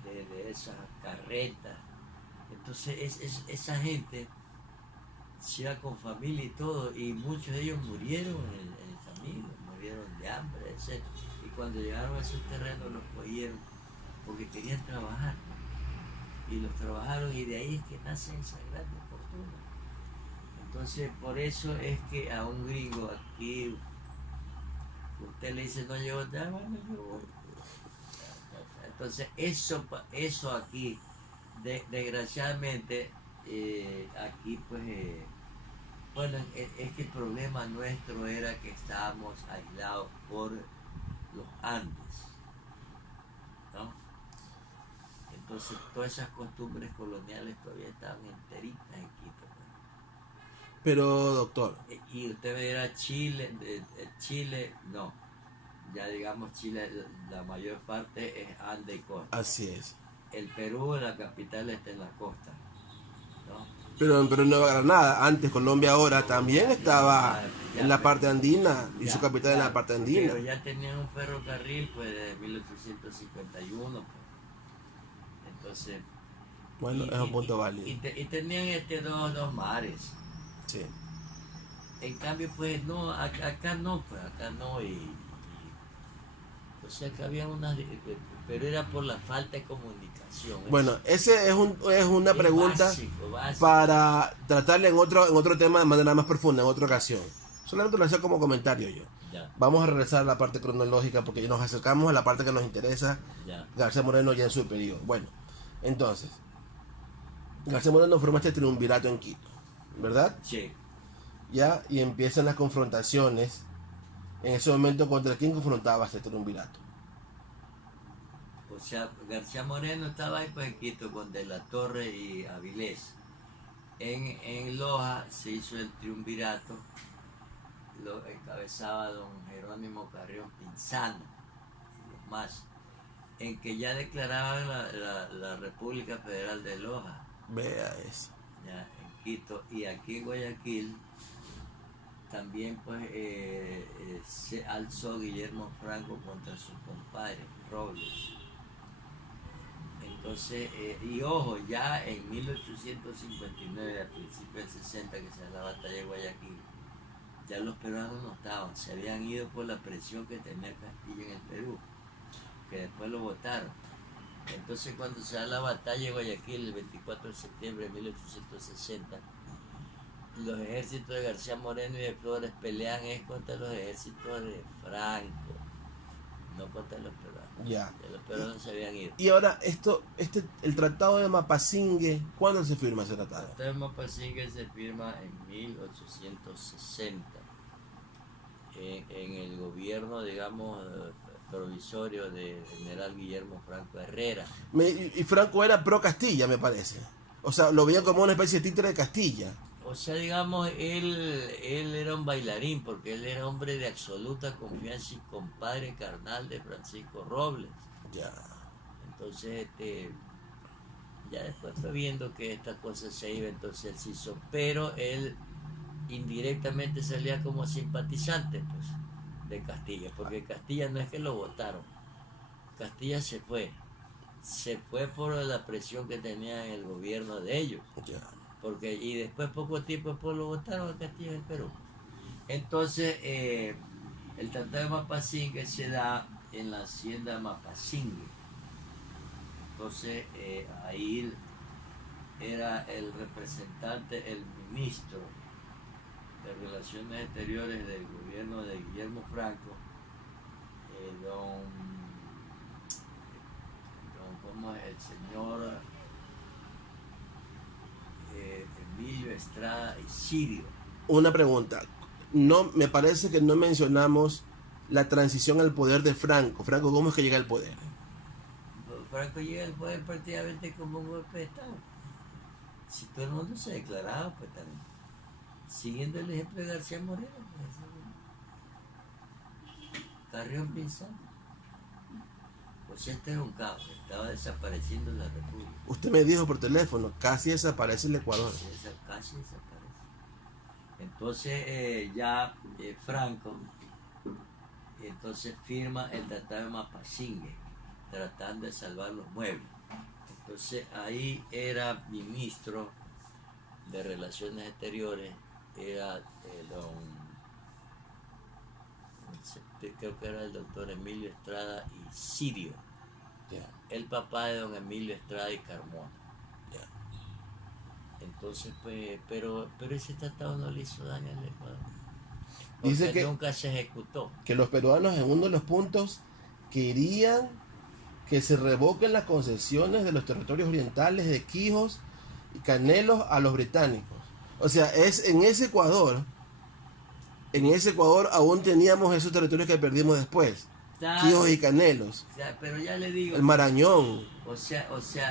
de esas carretas. Entonces esa gente se iba con familia y todo, y muchos de ellos murieron en el camino, murieron de hambre, etc. Y cuando llegaron a esos terrenos los cogieron porque querían trabajar, y los trabajaron, y de ahí es que nacen esas grandes fortunas. Entonces por eso es que a un gringo aquí usted le dice no llegó, ya bueno, yo voy. Entonces eso aquí, desgraciadamente, aquí pues, bueno, es que el problema nuestro era que estábamos aislados por los Andes, ¿no? Entonces todas esas costumbres coloniales todavía estaban enteritas en Quito, pero doctor, pues. Y usted me dirá Chile, Chile, no. Ya digamos Chile, la mayor parte es Ande y costa. así es. El Perú, la capital está en la costa, ¿no? Pero en Nueva Granada, antes Colombia ahora, también estaba en la Pero parte andina y su ya, capital en la claro, parte andina. pero ya tenían un ferrocarril pues desde 1851, pues. Entonces, Bueno, es un punto válido. y tenían dos mares. Sí. En cambio, pues no, acá no, pues acá no, o sea que había pero era por la falta de comunicación. Bueno, ese es una Es pregunta básico. para tratarle en otro tema de manera más profunda, en otra ocasión. Solamente lo hacía como comentario yo. Ya, Vamos a regresar a la parte cronológica porque nos acercamos a la parte que nos interesa. ya, García Moreno ya en su periodo. Bueno, entonces, García Moreno forma este triunvirato en Quito, ¿verdad? sí. Ya, y empiezan las confrontaciones. En ese momento, ¿contra quién confrontaba este triunvirato? O sea, García Moreno estaba ahí pues en Quito con De la Torre y Avilés. En Loja se hizo el triunvirato lo encabezaba don Jerónimo Carrión Pinzano y los más, en que ya declaraban la República Federal de Loja, Vea eso. ya, en Quito, y aquí en Guayaquil también pues se alzó Guillermo Franco contra su compadre Robles. Entonces, y ojo, ya en 1859, a principios del 60, que se da la batalla de Guayaquil, ya los peruanos no estaban, se habían ido por la presión que tenía Castilla en el Perú, que después lo votaron. Entonces, cuando se da la batalla de Guayaquil el 24 de septiembre de 1860, los ejércitos de García Moreno y de Flores pelean es contra los ejércitos de Franco, no contra los peruanos. Ya. Los peruanos se habían ido. Y ahora, el tratado de Mapasingue, ¿cuándo se firma ese tratado? El tratado de Mapasingue se firma en 1860, en el gobierno, digamos, provisorio del general Guillermo Franco Herrera. Y Franco era pro Castilla, me parece. O sea, lo veían como una especie de títere de Castilla. O sea, digamos, él era un bailarín porque él era hombre de absoluta confianza y compadre carnal de Francisco Robles. Ya. Entonces, ya después fue viendo que esta cosa se iba, entonces él se hizo, pero él indirectamente salía como simpatizante, pues, de Castilla, porque Castilla no es que lo votaron, Castilla se fue por la presión que tenía en el gobierno de ellos. Ya. Porque, y después, poco tiempo después, lo votaron a Castilla en el Perú. Entonces, el tratado de Mapasingue se da en la hacienda Mapasingue. Entonces, ahí era el representante, el ministro de Relaciones Exteriores del gobierno de Guillermo Franco, ¿cómo es? El señor Emilio Estrada y Sirio. Una pregunta. No, me parece que no mencionamos la transición al poder de Franco. Franco, ¿cómo es que llega al poder? Franco llega al poder prácticamente como un golpe de Estado. Si todo el mundo se declaraba, pues también. Siguiendo el ejemplo de García Moreno, pues, Carrión Pinzano. Pues este era un caos, estaba desapareciendo la República. Usted me dijo por teléfono, casi desaparece el Ecuador. Casi desaparece. Entonces Franco entonces firma el tratado de Mapasingue, tratando de salvar los muebles. Entonces ahí era ministro de Relaciones Exteriores, era creo que era el doctor Emilio Estrada y Sirio, el papá de don Emilio Estrada y Carmona. Entonces, pues, pero ese tratado no le hizo daño al Ecuador. Dice que nunca se ejecutó. Que los peruanos, en uno de los puntos, querían que se revoquen las concesiones de los territorios orientales de Quijos y Canelos a los británicos. O sea, en ese Ecuador aún teníamos esos territorios que perdimos después. Quijos y Canelos. O sea, pero ya le digo. El Marañón. O sea,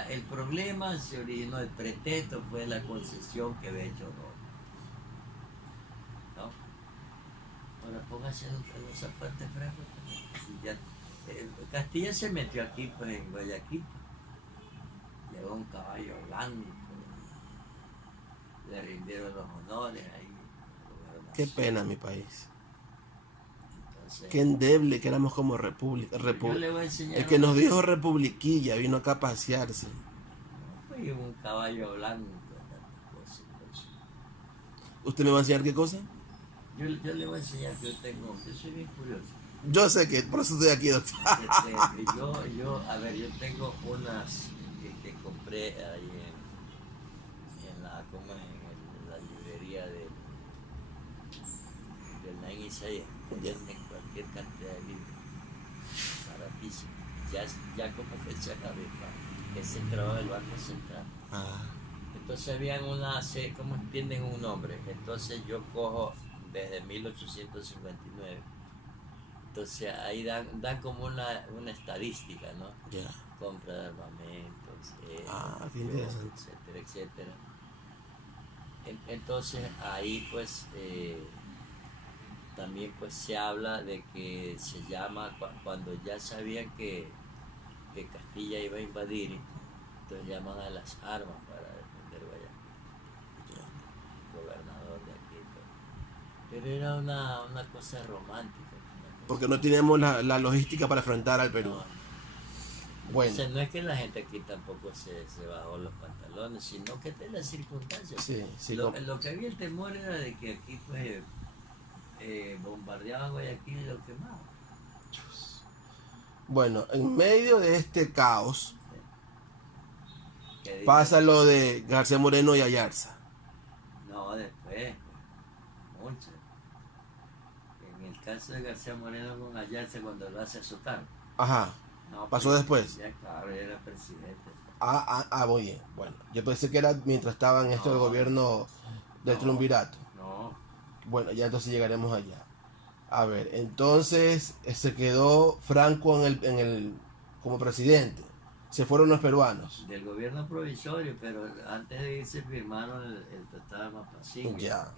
el problema se originó, el pretexto fue la concesión que había hecho Robles. ¿No? Ahora póngase los zapatos de Franco. Castilla se metió aquí, pues en Guayaquil. Llegó un caballo blanco. Le rindieron los honores ahí. Qué pena mi país. Entonces, qué endeble que éramos como república. yo le voy a enseñar El que nos dijo republiquilla vino acá a pasearse. pues un caballo blanco. Cosas. ¿Usted me va a enseñar qué cosa? Yo le voy a enseñar que yo soy bien curioso. Yo sé que por eso estoy aquí, doctor. Yo tengo unas que compré ahí en la librería del Nain Isaías. Venden cualquier cantidad de libros, baratísimo. Ya como que se acabó, es el trabajo del Banco Central. Entonces habían ¿cómo tienen un nombre? Entonces yo cojo desde 1859. Entonces ahí dan como una estadística, ¿no? Ya. Compra de armamentos, qué interesante. etcétera. Entonces ahí pues también pues se habla de que se llama, cuando ya sabían que Castilla iba a invadir, entonces llaman a las armas para defender Guayaquil, el gobernador de aquí. Pero era una cosa romántica. Porque no teníamos la logística para enfrentar al Perú. No, Bueno, o sea, no es que la gente aquí tampoco se bajó los pantalones, sino que de las circunstancias. sí, sí. Lo que había el temor era de que aquí pues bombardeaban Guayaquil y lo quemaban. Bueno, en medio de este caos Que pasa lo de García Moreno y Ayarza. No, después, mucho. En el caso de García Moreno con Ayarza cuando lo hace azotar. Ajá. No, ¿Pasó pues, después? Ya claro, ya era presidente. Muy bien. Bueno, yo pensé que era mientras estaba en esto del No, gobierno del no. triunvirato. No, Bueno, ya entonces llegaremos allá. A ver, entonces se quedó Franco como presidente. Se fueron los peruanos. del gobierno provisorio, pero antes de irse firmaron el Tratado de Mapachinghe. Ya.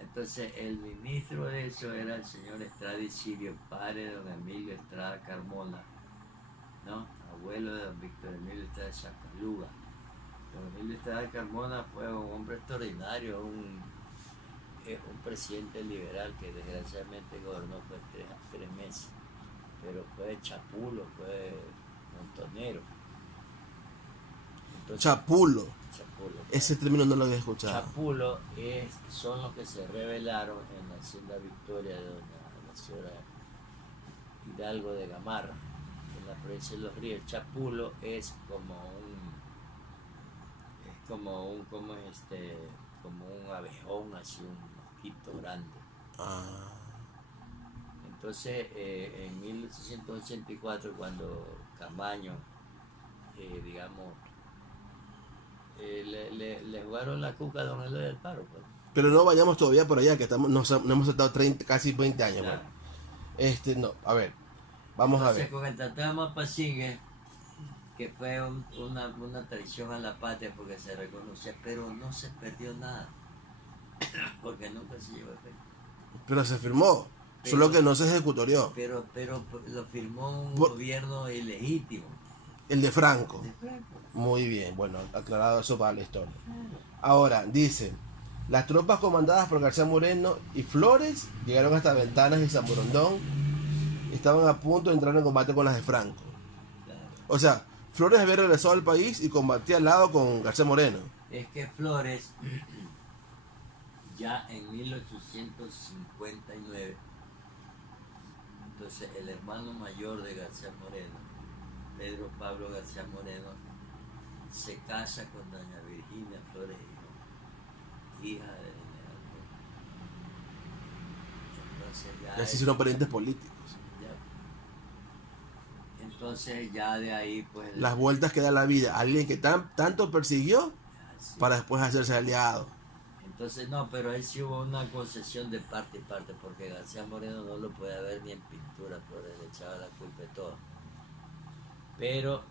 Entonces el ministro de eso era el señor Estrada Silvio, padre de don Emilio Estrada Carmona, ¿no? Abuelo de don Víctor Emilio Estrada Chacaluga. Don Emilio Estrada Carmona fue un hombre extraordinario, un presidente liberal que desgraciadamente gobernó por tres meses, pero fue chapulo, fue montonero. Entonces, Chapulo. chapulo. Ese término no lo había escuchado. Chapulo son los que se rebelaron en la hacienda Victoria de doña la señora Hidalgo de Gamarra, en la provincia de Los Ríos. Chapulo es como un abejón, así un mosquito grande. Ah, Entonces, en 1884, cuando Camaño, digamos, le jugaron la cuca a don Eloy del Paro, pues. pero no vayamos todavía por allá, que nos hemos estado casi 20 años. Claro. Bueno. No, a ver, vamos a Entonces, ver. con el Tratado de Mapachinghe, que fue una traición a la patria porque se reconocía, pero no se perdió nada, porque nunca se llevó a efecto. Pero se firmó, solo que no se ejecutorió. Pero lo firmó un Por- gobierno ilegítimo. El de Franco. De Franco. Muy bien, bueno, aclarado eso para la historia. Ahora, dice, las tropas comandadas por García Moreno y Flores llegaron hasta Ventanas y Samurondón. Estaban a punto de entrar en combate con las de Franco. Claro. O sea, Flores había regresado al país y combatía al lado con García Moreno. Es que Flores, ya en 1859, entonces el hermano mayor de García Moreno, Pedro Pablo García Moreno, se casa con doña Virginia Flores hija de general. Entonces Y así hicieron parientes políticos. entonces ya de ahí pues Las vueltas que da la vida. Alguien que tanto persiguió así. para después hacerse aliado. Entonces no, pero ahí sí hubo una concesión de parte y parte, porque García Moreno no lo puede ver ni en pintura, Flores le echaba la culpa de todo. Pero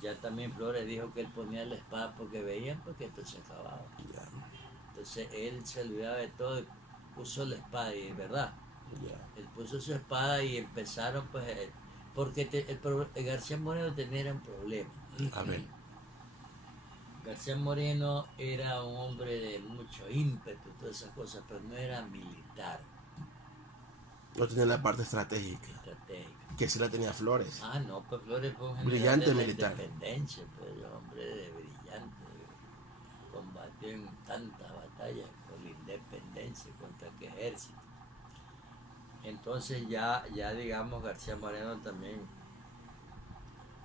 ya también Flores dijo que él ponía la espada porque veían porque esto se acababa. Entonces él se olvidaba de todo y puso la espada, y es verdad. Él puso su espada y empezaron pues, porque García Moreno tenía un problema. A ver. García Moreno era un hombre de mucho ímpetu, todas esas cosas, pero no era militar, No tenía la parte estratégica. estratégico. Que sí la tenía Flores. Ah, no, pues Flores fue un general Brillante de la militar. independencia, pero hombre de brillante, combatió en tantas batallas por la independencia contra qué ejército. Entonces ya digamos García Moreno también,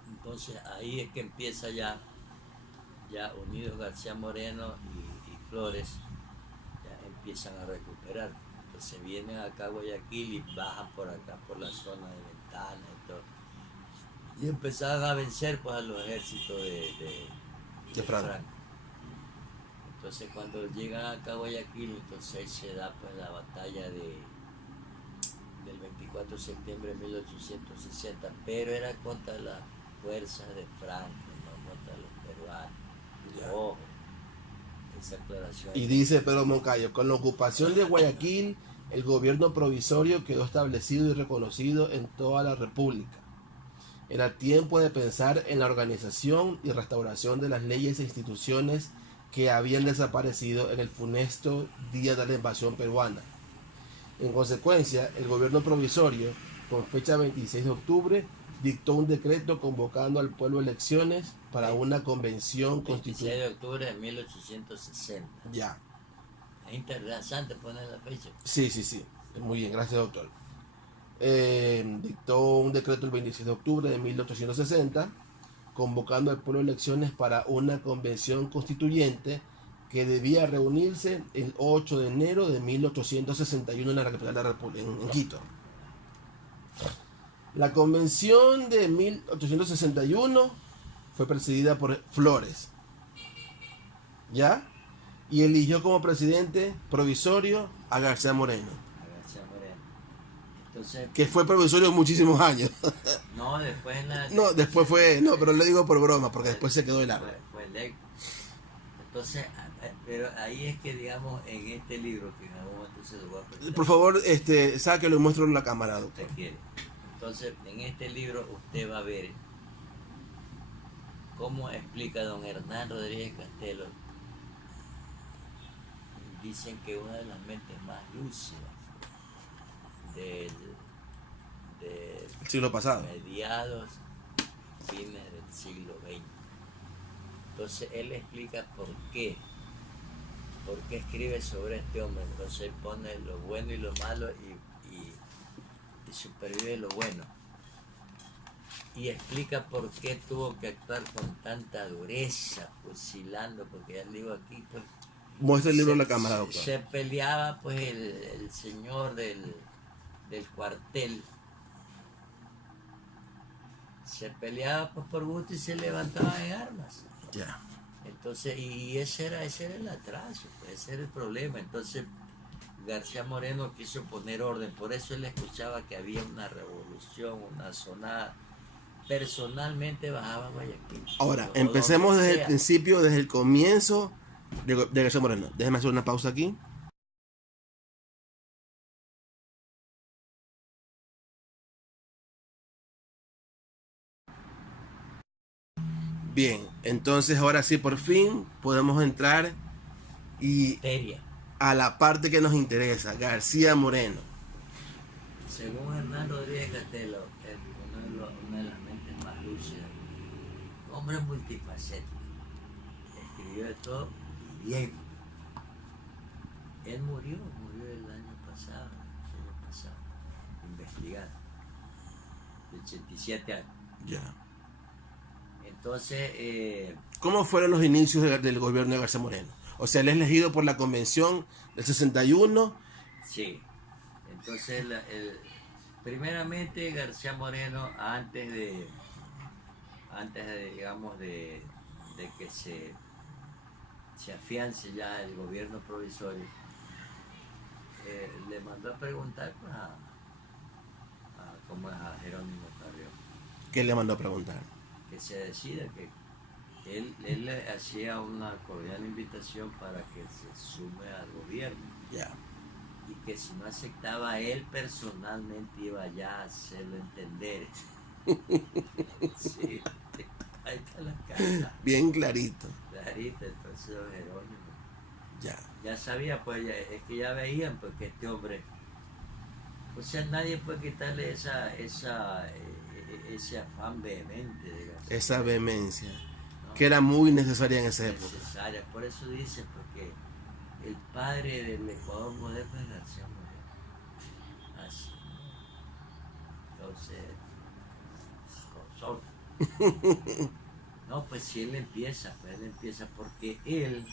entonces ahí es que empieza ya unidos García Moreno y Flores, ya empiezan a recuperar. Entonces vienen acá a Guayaquil y bajan por acá, por la zona de Ventanas y todo. Y empezaban a vencer pues a los ejércitos de Franco. Entonces cuando llegan acá a Guayaquil, entonces ahí se da pues la batalla del 24 de septiembre de 1860, pero era contra las fuerzas de Franco, no contra los peruanos. Ojo, esa aclaración. Y dice Pedro Moncayo, con la ocupación de Guayaquil el gobierno provisorio quedó establecido y reconocido en toda la República. Era tiempo de pensar en la organización y restauración de las leyes e instituciones que habían desaparecido en el funesto día de la invasión peruana. En consecuencia, el gobierno provisorio, con fecha 26 de octubre, dictó un decreto convocando al pueblo a elecciones para una convención 26 constituyente. de octubre de 1860. Ya, Es interesante poner la fecha. sí. Muy bien, gracias, doctor. Dictó un decreto el 26 de octubre de 1860, convocando al pueblo a elecciones para una convención constituyente que debía reunirse el 8 de enero de 1861 en la capital de la República, en Quito. La convención de 1861 fue presidida por Flores, ¿ya? Y eligió como presidente provisorio a García Moreno, A García Moreno. Entonces, que fue provisorio muchísimos años. no, después en la... No, después fue, no, pero lo digo por broma, porque después se quedó de largo. Fue electo. Entonces, pero ahí es que, digamos, en este libro, que en algún momento se lo voy a presentar, Por favor, sáquelo y muéstralo en la cámara, usted doctor. quiere. Entonces, en este libro usted va a ver cómo explica don Hernán Rodríguez Castelo. Dicen que una de las mentes más lúcidas del El siglo pasado. mediados, fines del siglo XX. Entonces él explica por qué escribe sobre este hombre. Entonces pone lo bueno y lo malo y supervive lo bueno. Y explica por qué tuvo que actuar con tanta dureza, fusilando, porque ya digo aquí, pues Muestra el libro en la cámara, se doctor. peleaba pues el señor del cuartel, se peleaba pues por gusto y se levantaba en armas. Ya. Entonces, y ese era el atraso, pues, ese era el problema. Entonces García Moreno quiso poner orden, por eso él escuchaba que había una revolución, una sonada. Personalmente bajaba a Guayaquil. Ahora, O empecemos donde desde el sea. principio, desde el comienzo de García Moreno. Déjeme hacer una pausa aquí. Bien, entonces ahora sí, por fin podemos entrar y Materia. a la parte que nos interesa, García Moreno. Según Hernán Rodríguez Castelo, es una de las mentes más lúcidas, hombre multifacético, escribió de todo y bien. Él murió el año pasado, investigando, de 87 años. Ya. Entonces, ¿Cómo fueron los inicios del gobierno de García Moreno? O sea, él es elegido por la convención del 61. sí, entonces primeramente García Moreno, antes de digamos, de que se afiance ya el gobierno provisorio, le mandó a preguntar pues, como es a Jerónimo Carrión, ¿Qué le mandó a preguntar? que se decida, que él le hacía una cordial invitación para que se sume al gobierno, Ya. y que si no aceptaba, él personalmente iba ya a hacerlo entender. Sí, ahí está la carta, Bien clarito. clarita. Entonces don Jerónimo Ya. sabía, pues es que ya veían pues que este hombre, o sea, nadie puede quitarle ese afán vehemente de García Esa Moreno, vehemencia, ¿no? que era muy necesaria en esa época. Necesaria. Por eso dice porque el padre del Ecuador moderno es García Moreno. Así. Entonces, no, pues si él empieza porque él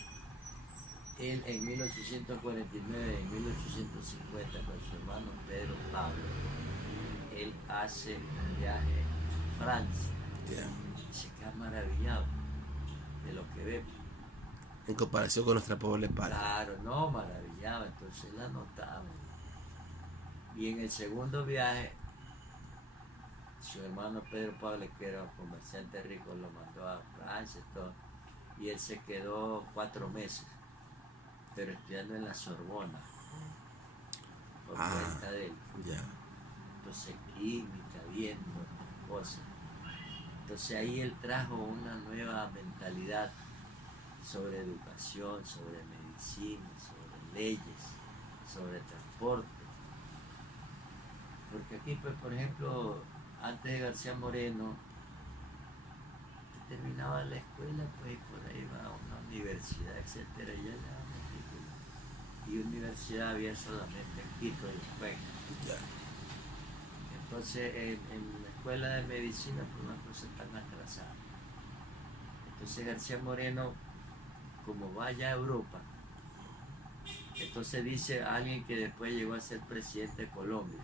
en 1849, en 1850, con su hermano Pedro Pablo, él hace un viaje a Francia. Ya. Y se queda maravillado de lo que ve. En comparación con nuestra pobre patria. Claro, no, maravillado. Entonces él anotaba. Y en el segundo viaje, su hermano Pedro Pablo, que era un comerciante rico, lo mandó a Francia y todo. Y él se quedó 4 meses, pero estudiando en la Sorbona. estudiándose química, viendo cosas. Entonces ahí él trajo una nueva mentalidad sobre educación, sobre medicina, sobre leyes, sobre transporte. Porque aquí, pues, por ejemplo, antes de García Moreno, terminaba la escuela, pues por ahí iba a una universidad, etcétera, y ya le daban el título. Y universidad había solamente en Quito y en Cuenca. Entonces, en la escuela de medicina, pues una cosa tan atrasada. Entonces García Moreno, como vaya a Europa, entonces dice alguien que después llegó a ser presidente de Colombia,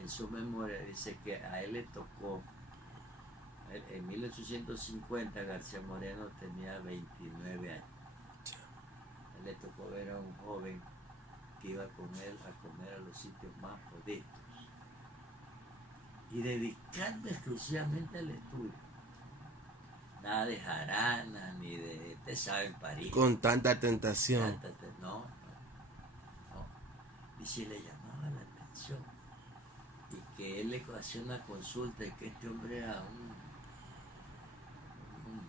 en su memoria dice que a él le tocó, en 1850 García Moreno tenía 29 años. A él le tocó ver a un joven que iba con él a comer a los sitios más modestos y dedicando exclusivamente al estudio. Nada de jarana, ni de, usted sabe, en París. Con tanta tentación. No. Y si le llamaba la atención. Y que él le hacía una consulta y que este hombre era un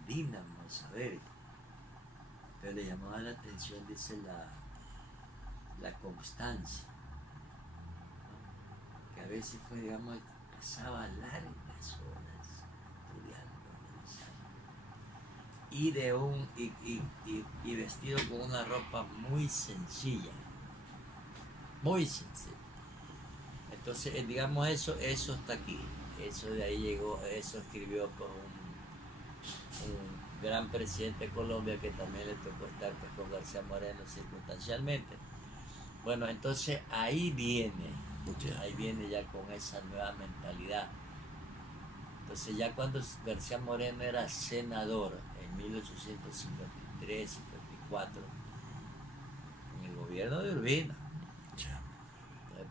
dínamo de saber. Pero le llamaba la atención, dice, la constancia. ¿No? Que a veces, pues, digamos, pasaba largas horas estudiando, y vestido con una ropa muy sencilla. Muy sencilla. Entonces, digamos, eso está aquí. Eso de ahí llegó, eso escribió con un gran presidente de Colombia que también le tocó estar, pues, con García Moreno circunstancialmente. Bueno, entonces ahí viene ya con esa nueva mentalidad. Entonces ya cuando García Moreno era senador en 1853, 54, en el gobierno de Urbina,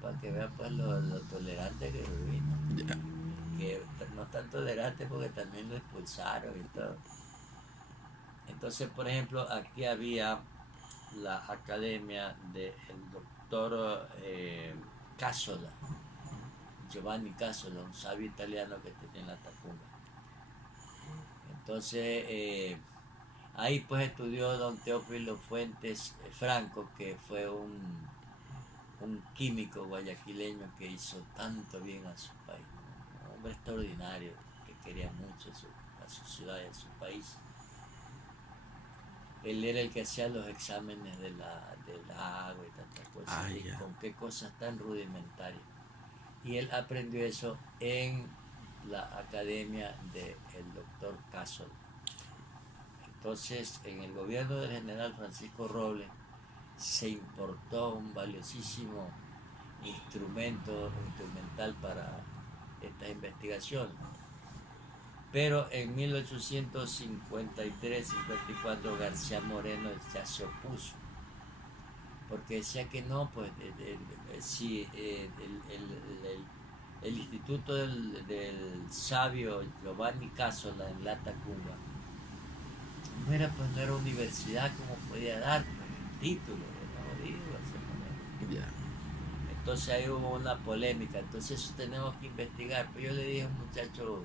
para que vean, pues, lo tolerante que es Urbina, que no es tan tolerante porque también lo expulsaron y todo. Entonces, por ejemplo, aquí había la academia del doctor Casola, Giovanni Casola, un sabio italiano que tenía en la Tacunga. Entonces, ahí pues estudió don Teófilo Fuentes Franco, que fue un químico guayaquileño que hizo tanto bien a su país, un hombre extraordinario que quería mucho a su ciudad y a su país. Él era el que hacía los exámenes del agua y tantas cosas, y con qué cosas tan rudimentarias. Y él aprendió eso en la academia del doctor Casola. Entonces, en el gobierno del general Francisco Robles, se importó un valiosísimo instrumental para estas investigaciones. Pero en 1853-54 García Moreno ya se opuso, porque decía que no, pues si el instituto del sabio Giovanni Casola en la Tacunga no era universidad como podía dar el título, ¿no? Digo, entonces ahí hubo una polémica, entonces eso tenemos que investigar. Pues yo le dije a un muchacho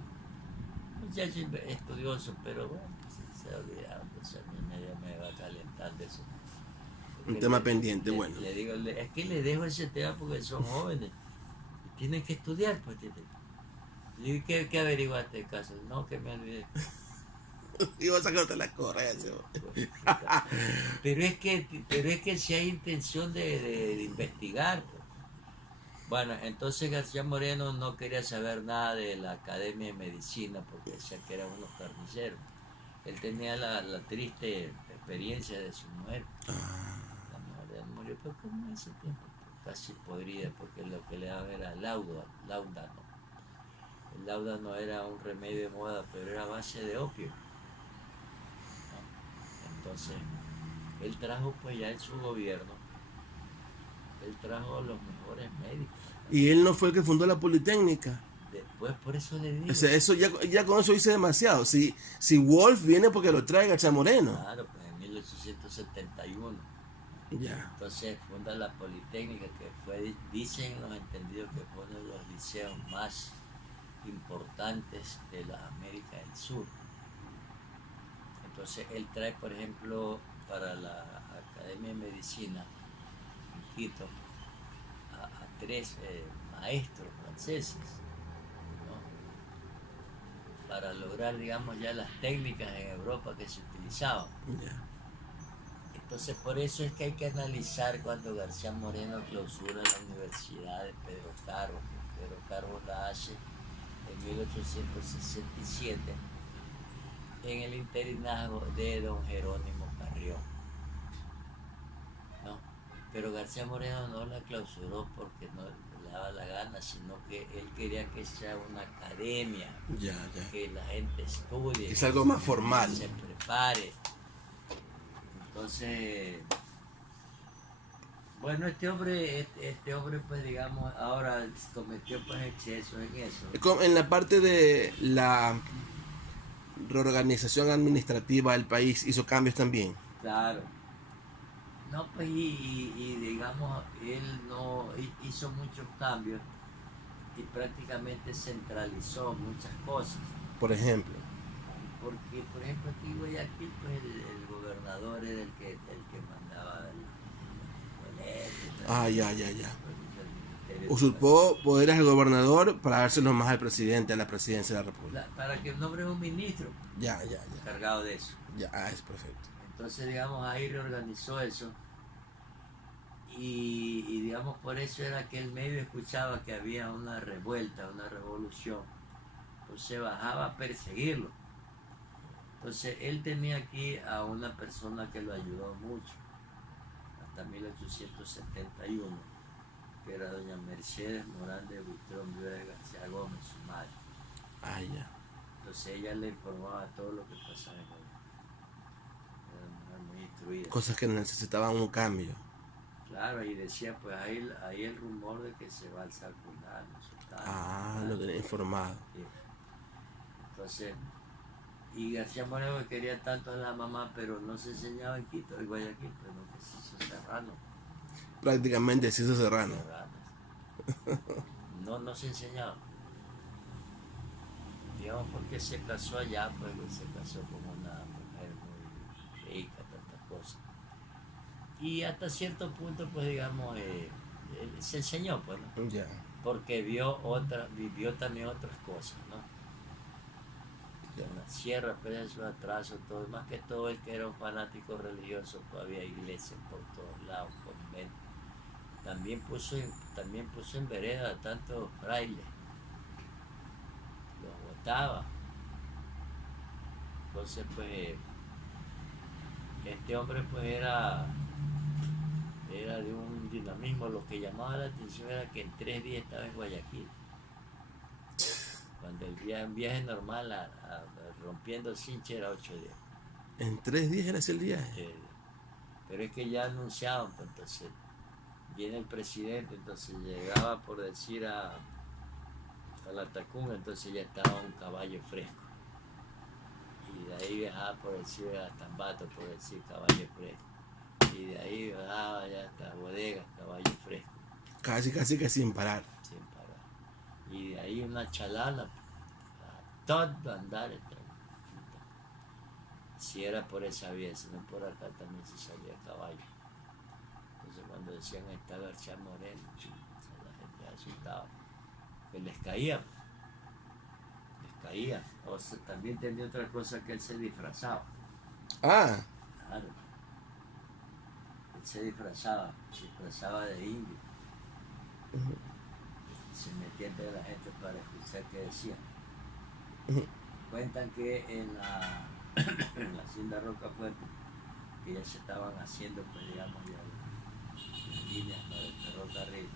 estudioso, pero bueno, se ha olvidado, entonces a mí me va calentando eso. Un tema pendiente, bueno. Le digo, es que le dejo ese tema porque son jóvenes y tienen que estudiar, pues. Le digo, ¿qué averiguaste el caso? No, que me olvidé. Iba a sacarte la correa, pero es que si hay intención de investigar, pues. Bueno, entonces García Moreno no quería saber nada de la Academia de Medicina porque decía que eran unos carniceros. Él tenía la triste experiencia de su mujer. La mujer de él murió, pero como en ese tiempo, casi podrida, porque lo que le daban era láudano. El láudano era un remedio de moda, pero era a base de opio. Entonces, él trajo, pues, ya en su gobierno, él trajo los mejores médicos. Y él no fue el que fundó la Politécnica. Después, por eso le digo. O sea, eso ya con eso hice demasiado. Si Wolf viene porque lo trae García Moreno. Claro, pues en 1871. Ya. Entonces funda la Politécnica, que fue, dicen los entendidos, que fue uno de los liceos más importantes de la América del Sur. Entonces él trae, por ejemplo, para la Academia de Medicina en Quito a tres maestros franceses, ¿no? Para lograr, digamos, ya las técnicas en Europa que se utilizaban. Ya. Entonces por eso es que hay que analizar cuando García Moreno clausura la Universidad de Pedro Carbo, que Pedro Carbo la hace en 1867 en el interinazgo de don Jerónimo Carrión, ¿no? Pero García Moreno no la clausuró porque no le daba la gana, sino que él quería que sea una academia, Ya, ya. que la gente estudie, Es algo más formal. se prepare. Entonces, bueno, este hombre pues digamos, ahora cometió pues excesos en eso. En la parte de la reorganización administrativa del país hizo cambios también. Claro. No, pues y digamos, él no hizo muchos cambios y prácticamente centralizó muchas cosas. Por ejemplo. Porque, por ejemplo, aquí en Guayaquil, pues el gobernador era el que mandaba el boleto, Ah, ya, ya, ya. el Ministerio de Usurpó poderes al gobernador para dárselos más al presidente, a la presidencia de la República. para que nombre un ministro Ya, ya, ya. encargado de eso. Ya, es perfecto. Entonces, digamos, ahí reorganizó eso. Y digamos, por eso era que el medio escuchaba que había una revuelta, una revolución. Entonces bajaba a perseguirlo. Entonces él tenía aquí a una persona que lo ayudó mucho, hasta 1871, que era doña Mercedes Morán de Buitrón, viuda de García Gómez, su madre. Ah, ya. Entonces ella le informaba todo lo que pasaba en Guayaquil. Era una mujer muy instruida. Cosas que necesitaban un cambio. Claro, y decía, pues ahí el rumor de que se va a alzar fulano, sultano. Ah, lo tenía informado. Sí. Entonces, y García Moreno quería tanto a la mamá, pero no se enseñaba en Quito, en Guayaquil, pero no, que se hizo serrano. Prácticamente se hizo serrano. No se enseñaba. Digamos, porque se casó allá, pues se casó con una mujer muy rica, tantas cosas. Y hasta cierto punto, pues digamos, se enseñó, pues, ¿no? Ya. Porque vivió también otras cosas, ¿no? En la sierra, pues en su atraso, todo, más que todo el que era un fanático religioso, pues había iglesias por todos lados, conventos. También puso en vereda tantos frailes, los botaba. Entonces, pues, este hombre, pues, era de un dinamismo. Lo que llamaba la atención era que en 3 días estaba en Guayaquil. Cuando un viaje normal rompiendo Sinche era 8 días. En 3 días era ese el viaje. Pero es que ya anunciaban, pues, entonces viene el presidente, entonces llegaba por decir a la Tacunga, entonces ya estaba un caballo fresco. Y de ahí viajaba por decir a Tambato, por decir caballo fresco. Y de ahí bajaba ya hasta Bodegas, caballo fresco. Casi que sin parar. Sin parar. Y de ahí una chalana, a todo andar. Si era por esa vía, si no por acá también se salía a caballo. Entonces cuando decían está García Moreno, la gente asustaba. Que les caía. O sea, también tenía otra cosa, que él se disfrazaba. Ah. Claro. Él se disfrazaba de indio. Se metía entre la gente para escuchar qué decían. Cuentan que en la hacienda Rocafuerte, que ya se estaban haciendo, pues digamos, ya las líneas para el ferrocarril.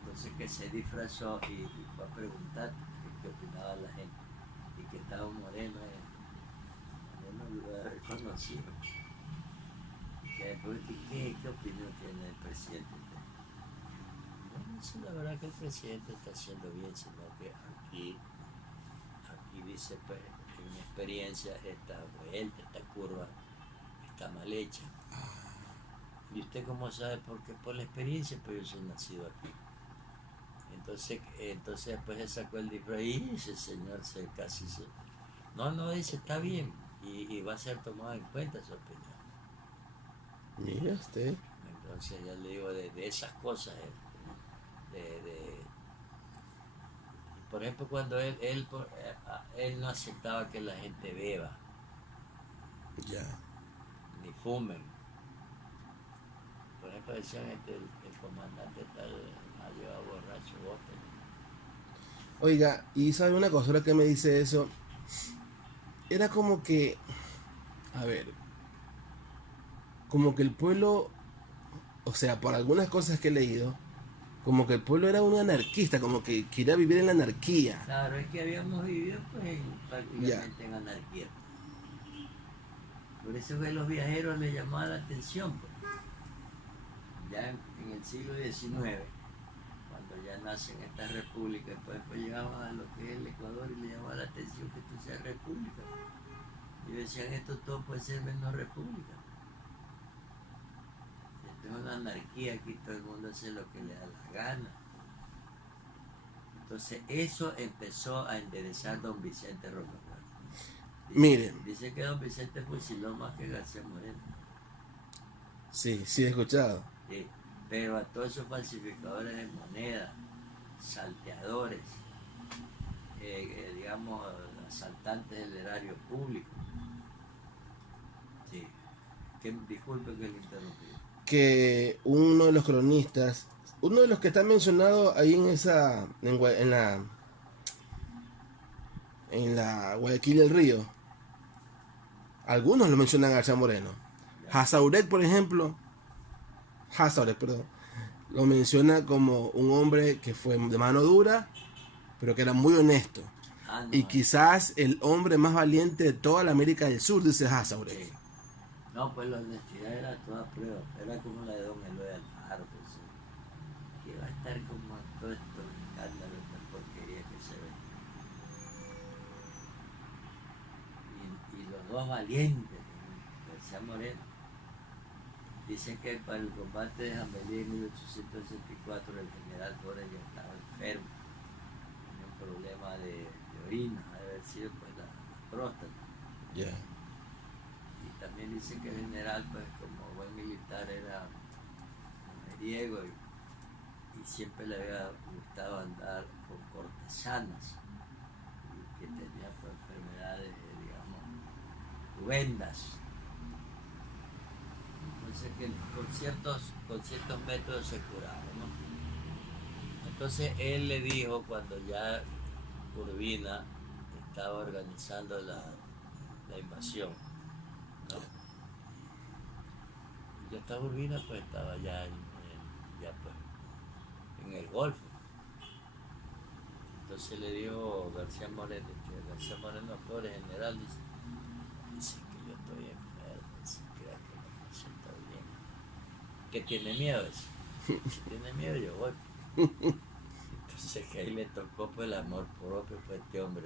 Entonces que se disfrazó y fue a preguntar qué opinaba la gente. Y que estaba Moreno lo debe haber conocido. ¿Qué opinión tiene el presidente? No sé, la verdad que el presidente está haciendo bien, sino que aquí dice, pues, en mi experiencia, esta vuelta, esta curva, está mal hecha. ¿Y usted cómo sabe? Porque por la experiencia, pues yo soy nacido aquí. Entonces después se sacó el disfraz y ese señor casi se... No, no, dice, está bien. Y va a ser tomado en cuenta su opinión. Mira usted. Entonces ya le digo, de esas cosas, por ejemplo, cuando él no aceptaba que la gente beba, Ya. ni fumen. Por ejemplo, decían, el comandante tal ha llevado borracho, bótelo. Oiga, y sabe una cosa, ahora que me dice eso, era como que, a ver, como que el pueblo, o sea, por algunas cosas que he leído, como que el pueblo era un anarquista, como que quería vivir en la anarquía. Claro, es que habíamos vivido pues Ya, prácticamente en anarquía. Por eso que los viajeros les llamaba la atención, pues. Ya en el siglo XIX, cuando ya nacen estas repúblicas, pues llegaban a lo que es el Ecuador y le llamaba la atención que esto sea república. Y decían, esto todo puede ser menos república. Esto es una anarquía, aquí todo el mundo hace lo que le da la gana. Entonces eso empezó a enderezar don Vicente Rocafuerte. miren, Dice que don Vicente fusiló más que García Moreno. sí, sí he escuchado. Sí, pero a todos esos falsificadores de moneda, salteadores, digamos, asaltantes del erario público. Sí, que, disculpe que le interrumpí. Que uno de los cronistas, uno de los que está mencionado ahí en esa, en la Guayaquil del Río, algunos lo mencionan a García Moreno. Ya. Hazauret, por ejemplo, Hazauret, perdón, lo menciona como un hombre que fue de mano dura, pero que era muy honesto. Ah, Y no, quizás el hombre más valiente de toda la América del Sur, dice Hazauret. sí. No, pues la honestidad era toda prueba, era como la de don Eloy Alfaro, pues, sí. Que va a estar como todo esto escándalo, esta porquería que se ve. Y los dos valientes, García Moreno, dicen que para el combate de Jambelí en 1864 el general Torres ya estaba enfermo, tenía un problema de orina, ha de haber sido pues la próstata. Yeah. Y también dicen que el general, pues como buen militar, era mujeriego y siempre le había gustado andar con cortesanas y que tenía pues, enfermedades, digamos, juvendas. Entonces que con ciertos métodos se curaba, ¿no? Entonces él le dijo cuando ya Urbina estaba organizando la invasión, ¿no? Ya estaba Urbina, pues estaba ya, ya pues, en el Golfo. Entonces le dijo García Moreno, que García Moreno Flores, general, dice que yo estoy enfermo, dice que no me siento bien. Que tiene miedo, dice. Si tiene miedo yo voy. Entonces que ahí le tocó pues el amor propio pues este hombre,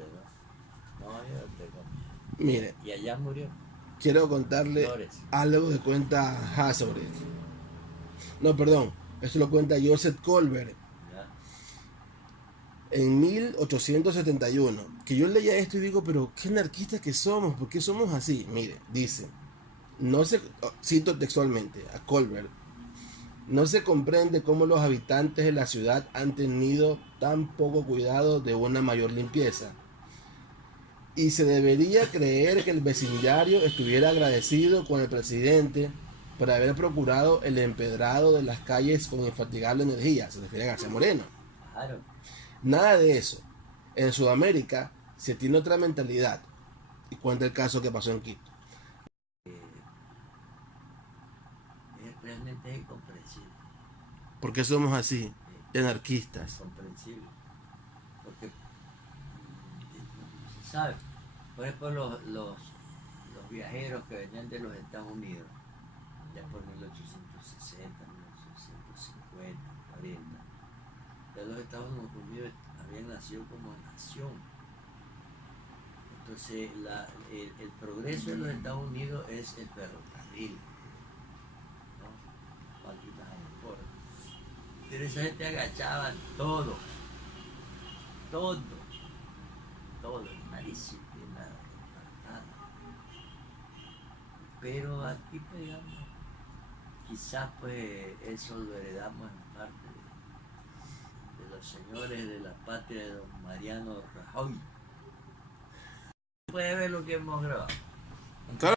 ¿no? No, yo no tengo miedo. Mire, Y allá murió. quiero contarle Flores. algo que cuenta Hazauret. No, perdón, esto lo cuenta Joseph Colbert ¿Ya? en 1871. Que yo leía esto y digo, pero qué anarquistas que somos, ¿por qué somos así? Mire, dice, no se, cito textualmente a Colbert, no se comprende cómo los habitantes de la ciudad han tenido tan poco cuidado de una mayor limpieza. Y se debería creer que el vecindario estuviera agradecido con el presidente por haber procurado el empedrado de las calles con infatigable energía. Se refiere a García Moreno. Claro. Nada de eso. En Sudamérica se tiene otra mentalidad. Y cuenta el caso que pasó en Quito. Realmente es incomprensible. ¿Por qué somos así? De anarquistas. Comprensible. Porque se sabe, por ejemplo, los viajeros que venían de los Estados Unidos, ya por 1860, 1850, 40, ya los Estados Unidos habían nacido como nación. Entonces, el progreso de los Estados Unidos es el ferrocarril, ¿no? Pero esa gente agachaba todo, todo, todo, una disciplina apartada. Pero aquí pegamos, quizás pues eso lo heredamos en parte de los señores de la patria de don Mariano Rajoy. Puede ver lo que hemos grabado. Claro.